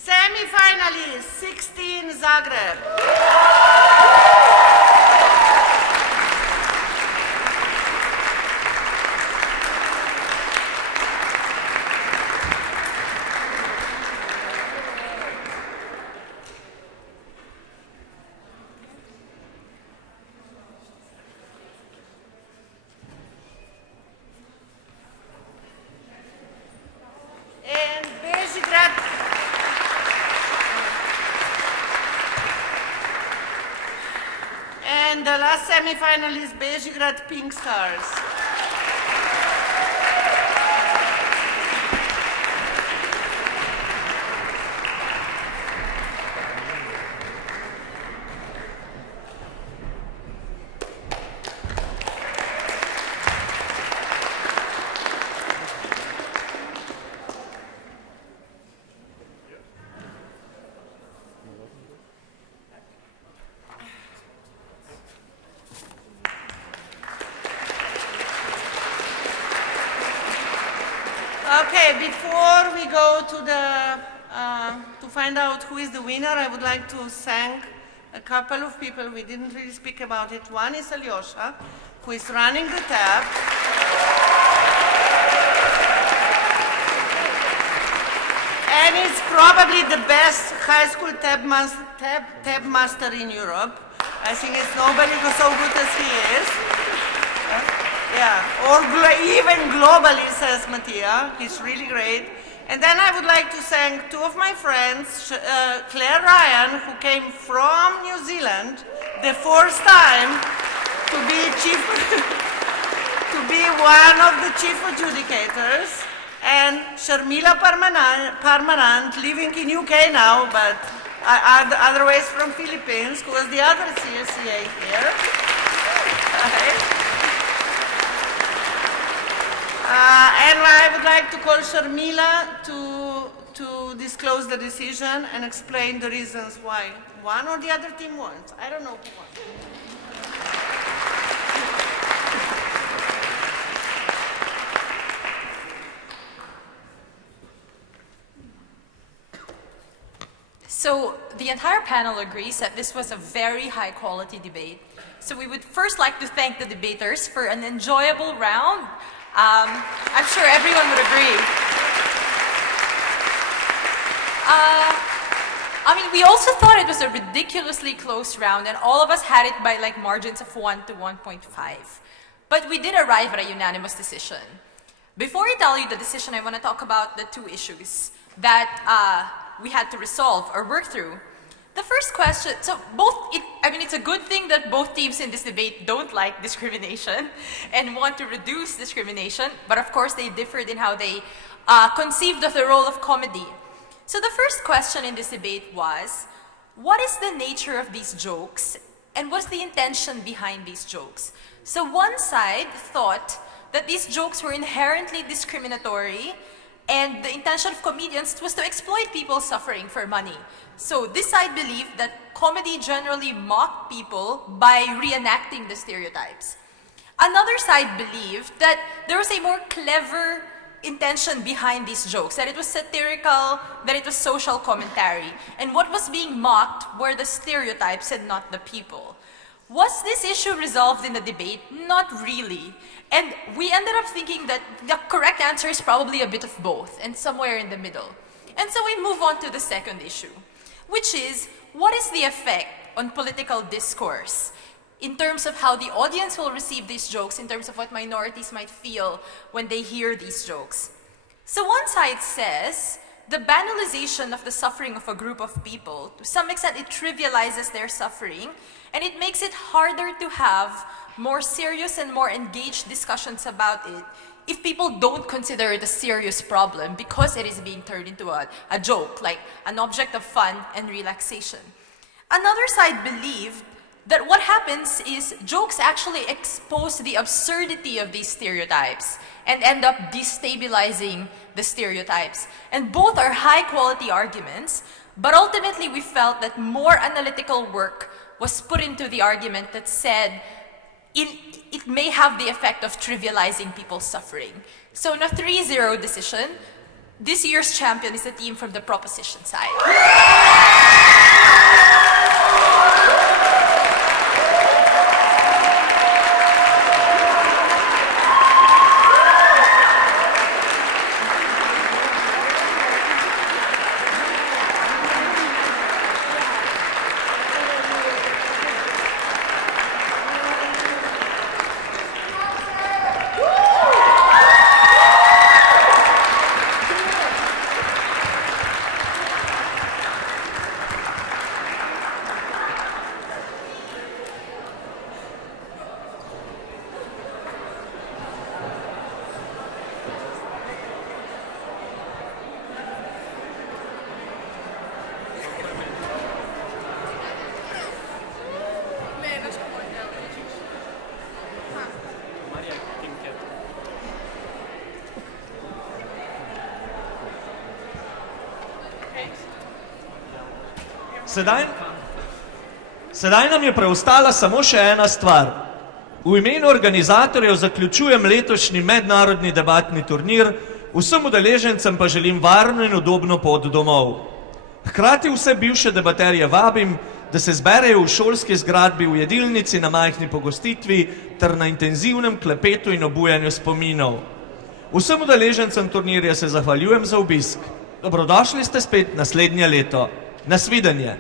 Semi-finalist, 16 Zagreb. And Bežigrad. And the last semi-finalist, Bežigrad Pink Stars. Okay, before we go to to find out who is the winner, I would like to thank a couple of people. We didn't really speak about it. One is Alyosha, who is running the tab. And it's probably the best high school tab master in Europe. I think it's nobody so good as he is. Yeah, or even globally, says Mattia. He's really great. And then I would like to thank two of my friends, Claire Ryan, who came from New Zealand the first time to be one of the chief adjudicators, and Sharmila Parmanant, living in UK now, but otherwise from Philippines, who was the other CSCA here. And I would like to call Sharmila to disclose the decision and explain the reasons why one or the other team won. I don't know who won. So the entire panel agrees that this was a very high quality debate. So we would first like to thank the debaters for an enjoyable round. I'm sure everyone would agree. I mean, we also thought it was a ridiculously close round, and all of us had it by like margins of 1 to 1.5. But we did arrive at a unanimous decision. Before I tell you the decision, I want to talk about the two issues that we had to resolve or work through. The first question, so it's a good thing that both teams in this debate don't like discrimination and want to reduce discrimination, but of course they differed in how they conceived of the role of comedy. So the first question in this debate was, what is the nature of these jokes and what's the intention behind these jokes? So one side thought that these jokes were inherently discriminatory and the intention of comedians was to exploit people suffering for money. So this side believed that comedy generally mocked people by reenacting the stereotypes. Another side believed that there was a more clever intention behind these jokes, that it was satirical, that it was social commentary, and what was being mocked were the stereotypes and not the people. Was this issue resolved in the debate? Not really. And we ended up thinking that the correct answer is probably a bit of both, and somewhere in the middle. And so we move on to the second issue, which is, what is the effect on political discourse in terms of how the audience will receive these jokes, in terms of what minorities might feel when they hear these jokes? So one side says, the banalization of the suffering of a group of people, to some extent it trivializes their suffering, and it makes it harder to have more serious and more engaged discussions about it if people don't consider it a serious problem because it is being turned into a joke, like an object of fun and relaxation. Another side believed that what happens is jokes actually expose the absurdity of these stereotypes and end up destabilizing the stereotypes. And both are high quality arguments, but ultimately we felt that more analytical work was put into the argument that said it may have the effect of trivializing people's suffering. So in a 3-0 decision, this year's champion is the team from the proposition side. Sedaj nam je preostala samo še ena stvar. V imenu organizatorjev zaključujem letošnji mednarodni debatni turnir, vsem udeležencem pa želim varno in udobno pot domov. Hkrati vse bivše debaterje vabim, da se zberejo v šolski zgradbi v jedilnici na majhni pogostitvi ter na intenzivnem klepetu in obujanju spominov. Vsem udeležencem turnirja se zahvaljujem za obisk. Dobrodošli ste spet naslednje leto. Nasvidenje.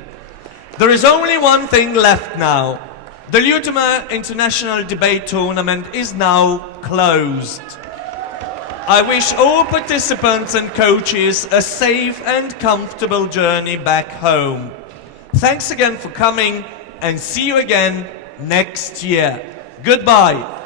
There is only one thing left now. The Ljutomer International Debate Tournament is now closed. I wish all participants and coaches a safe and comfortable journey back home. Thanks again for coming and see you again next year. Goodbye.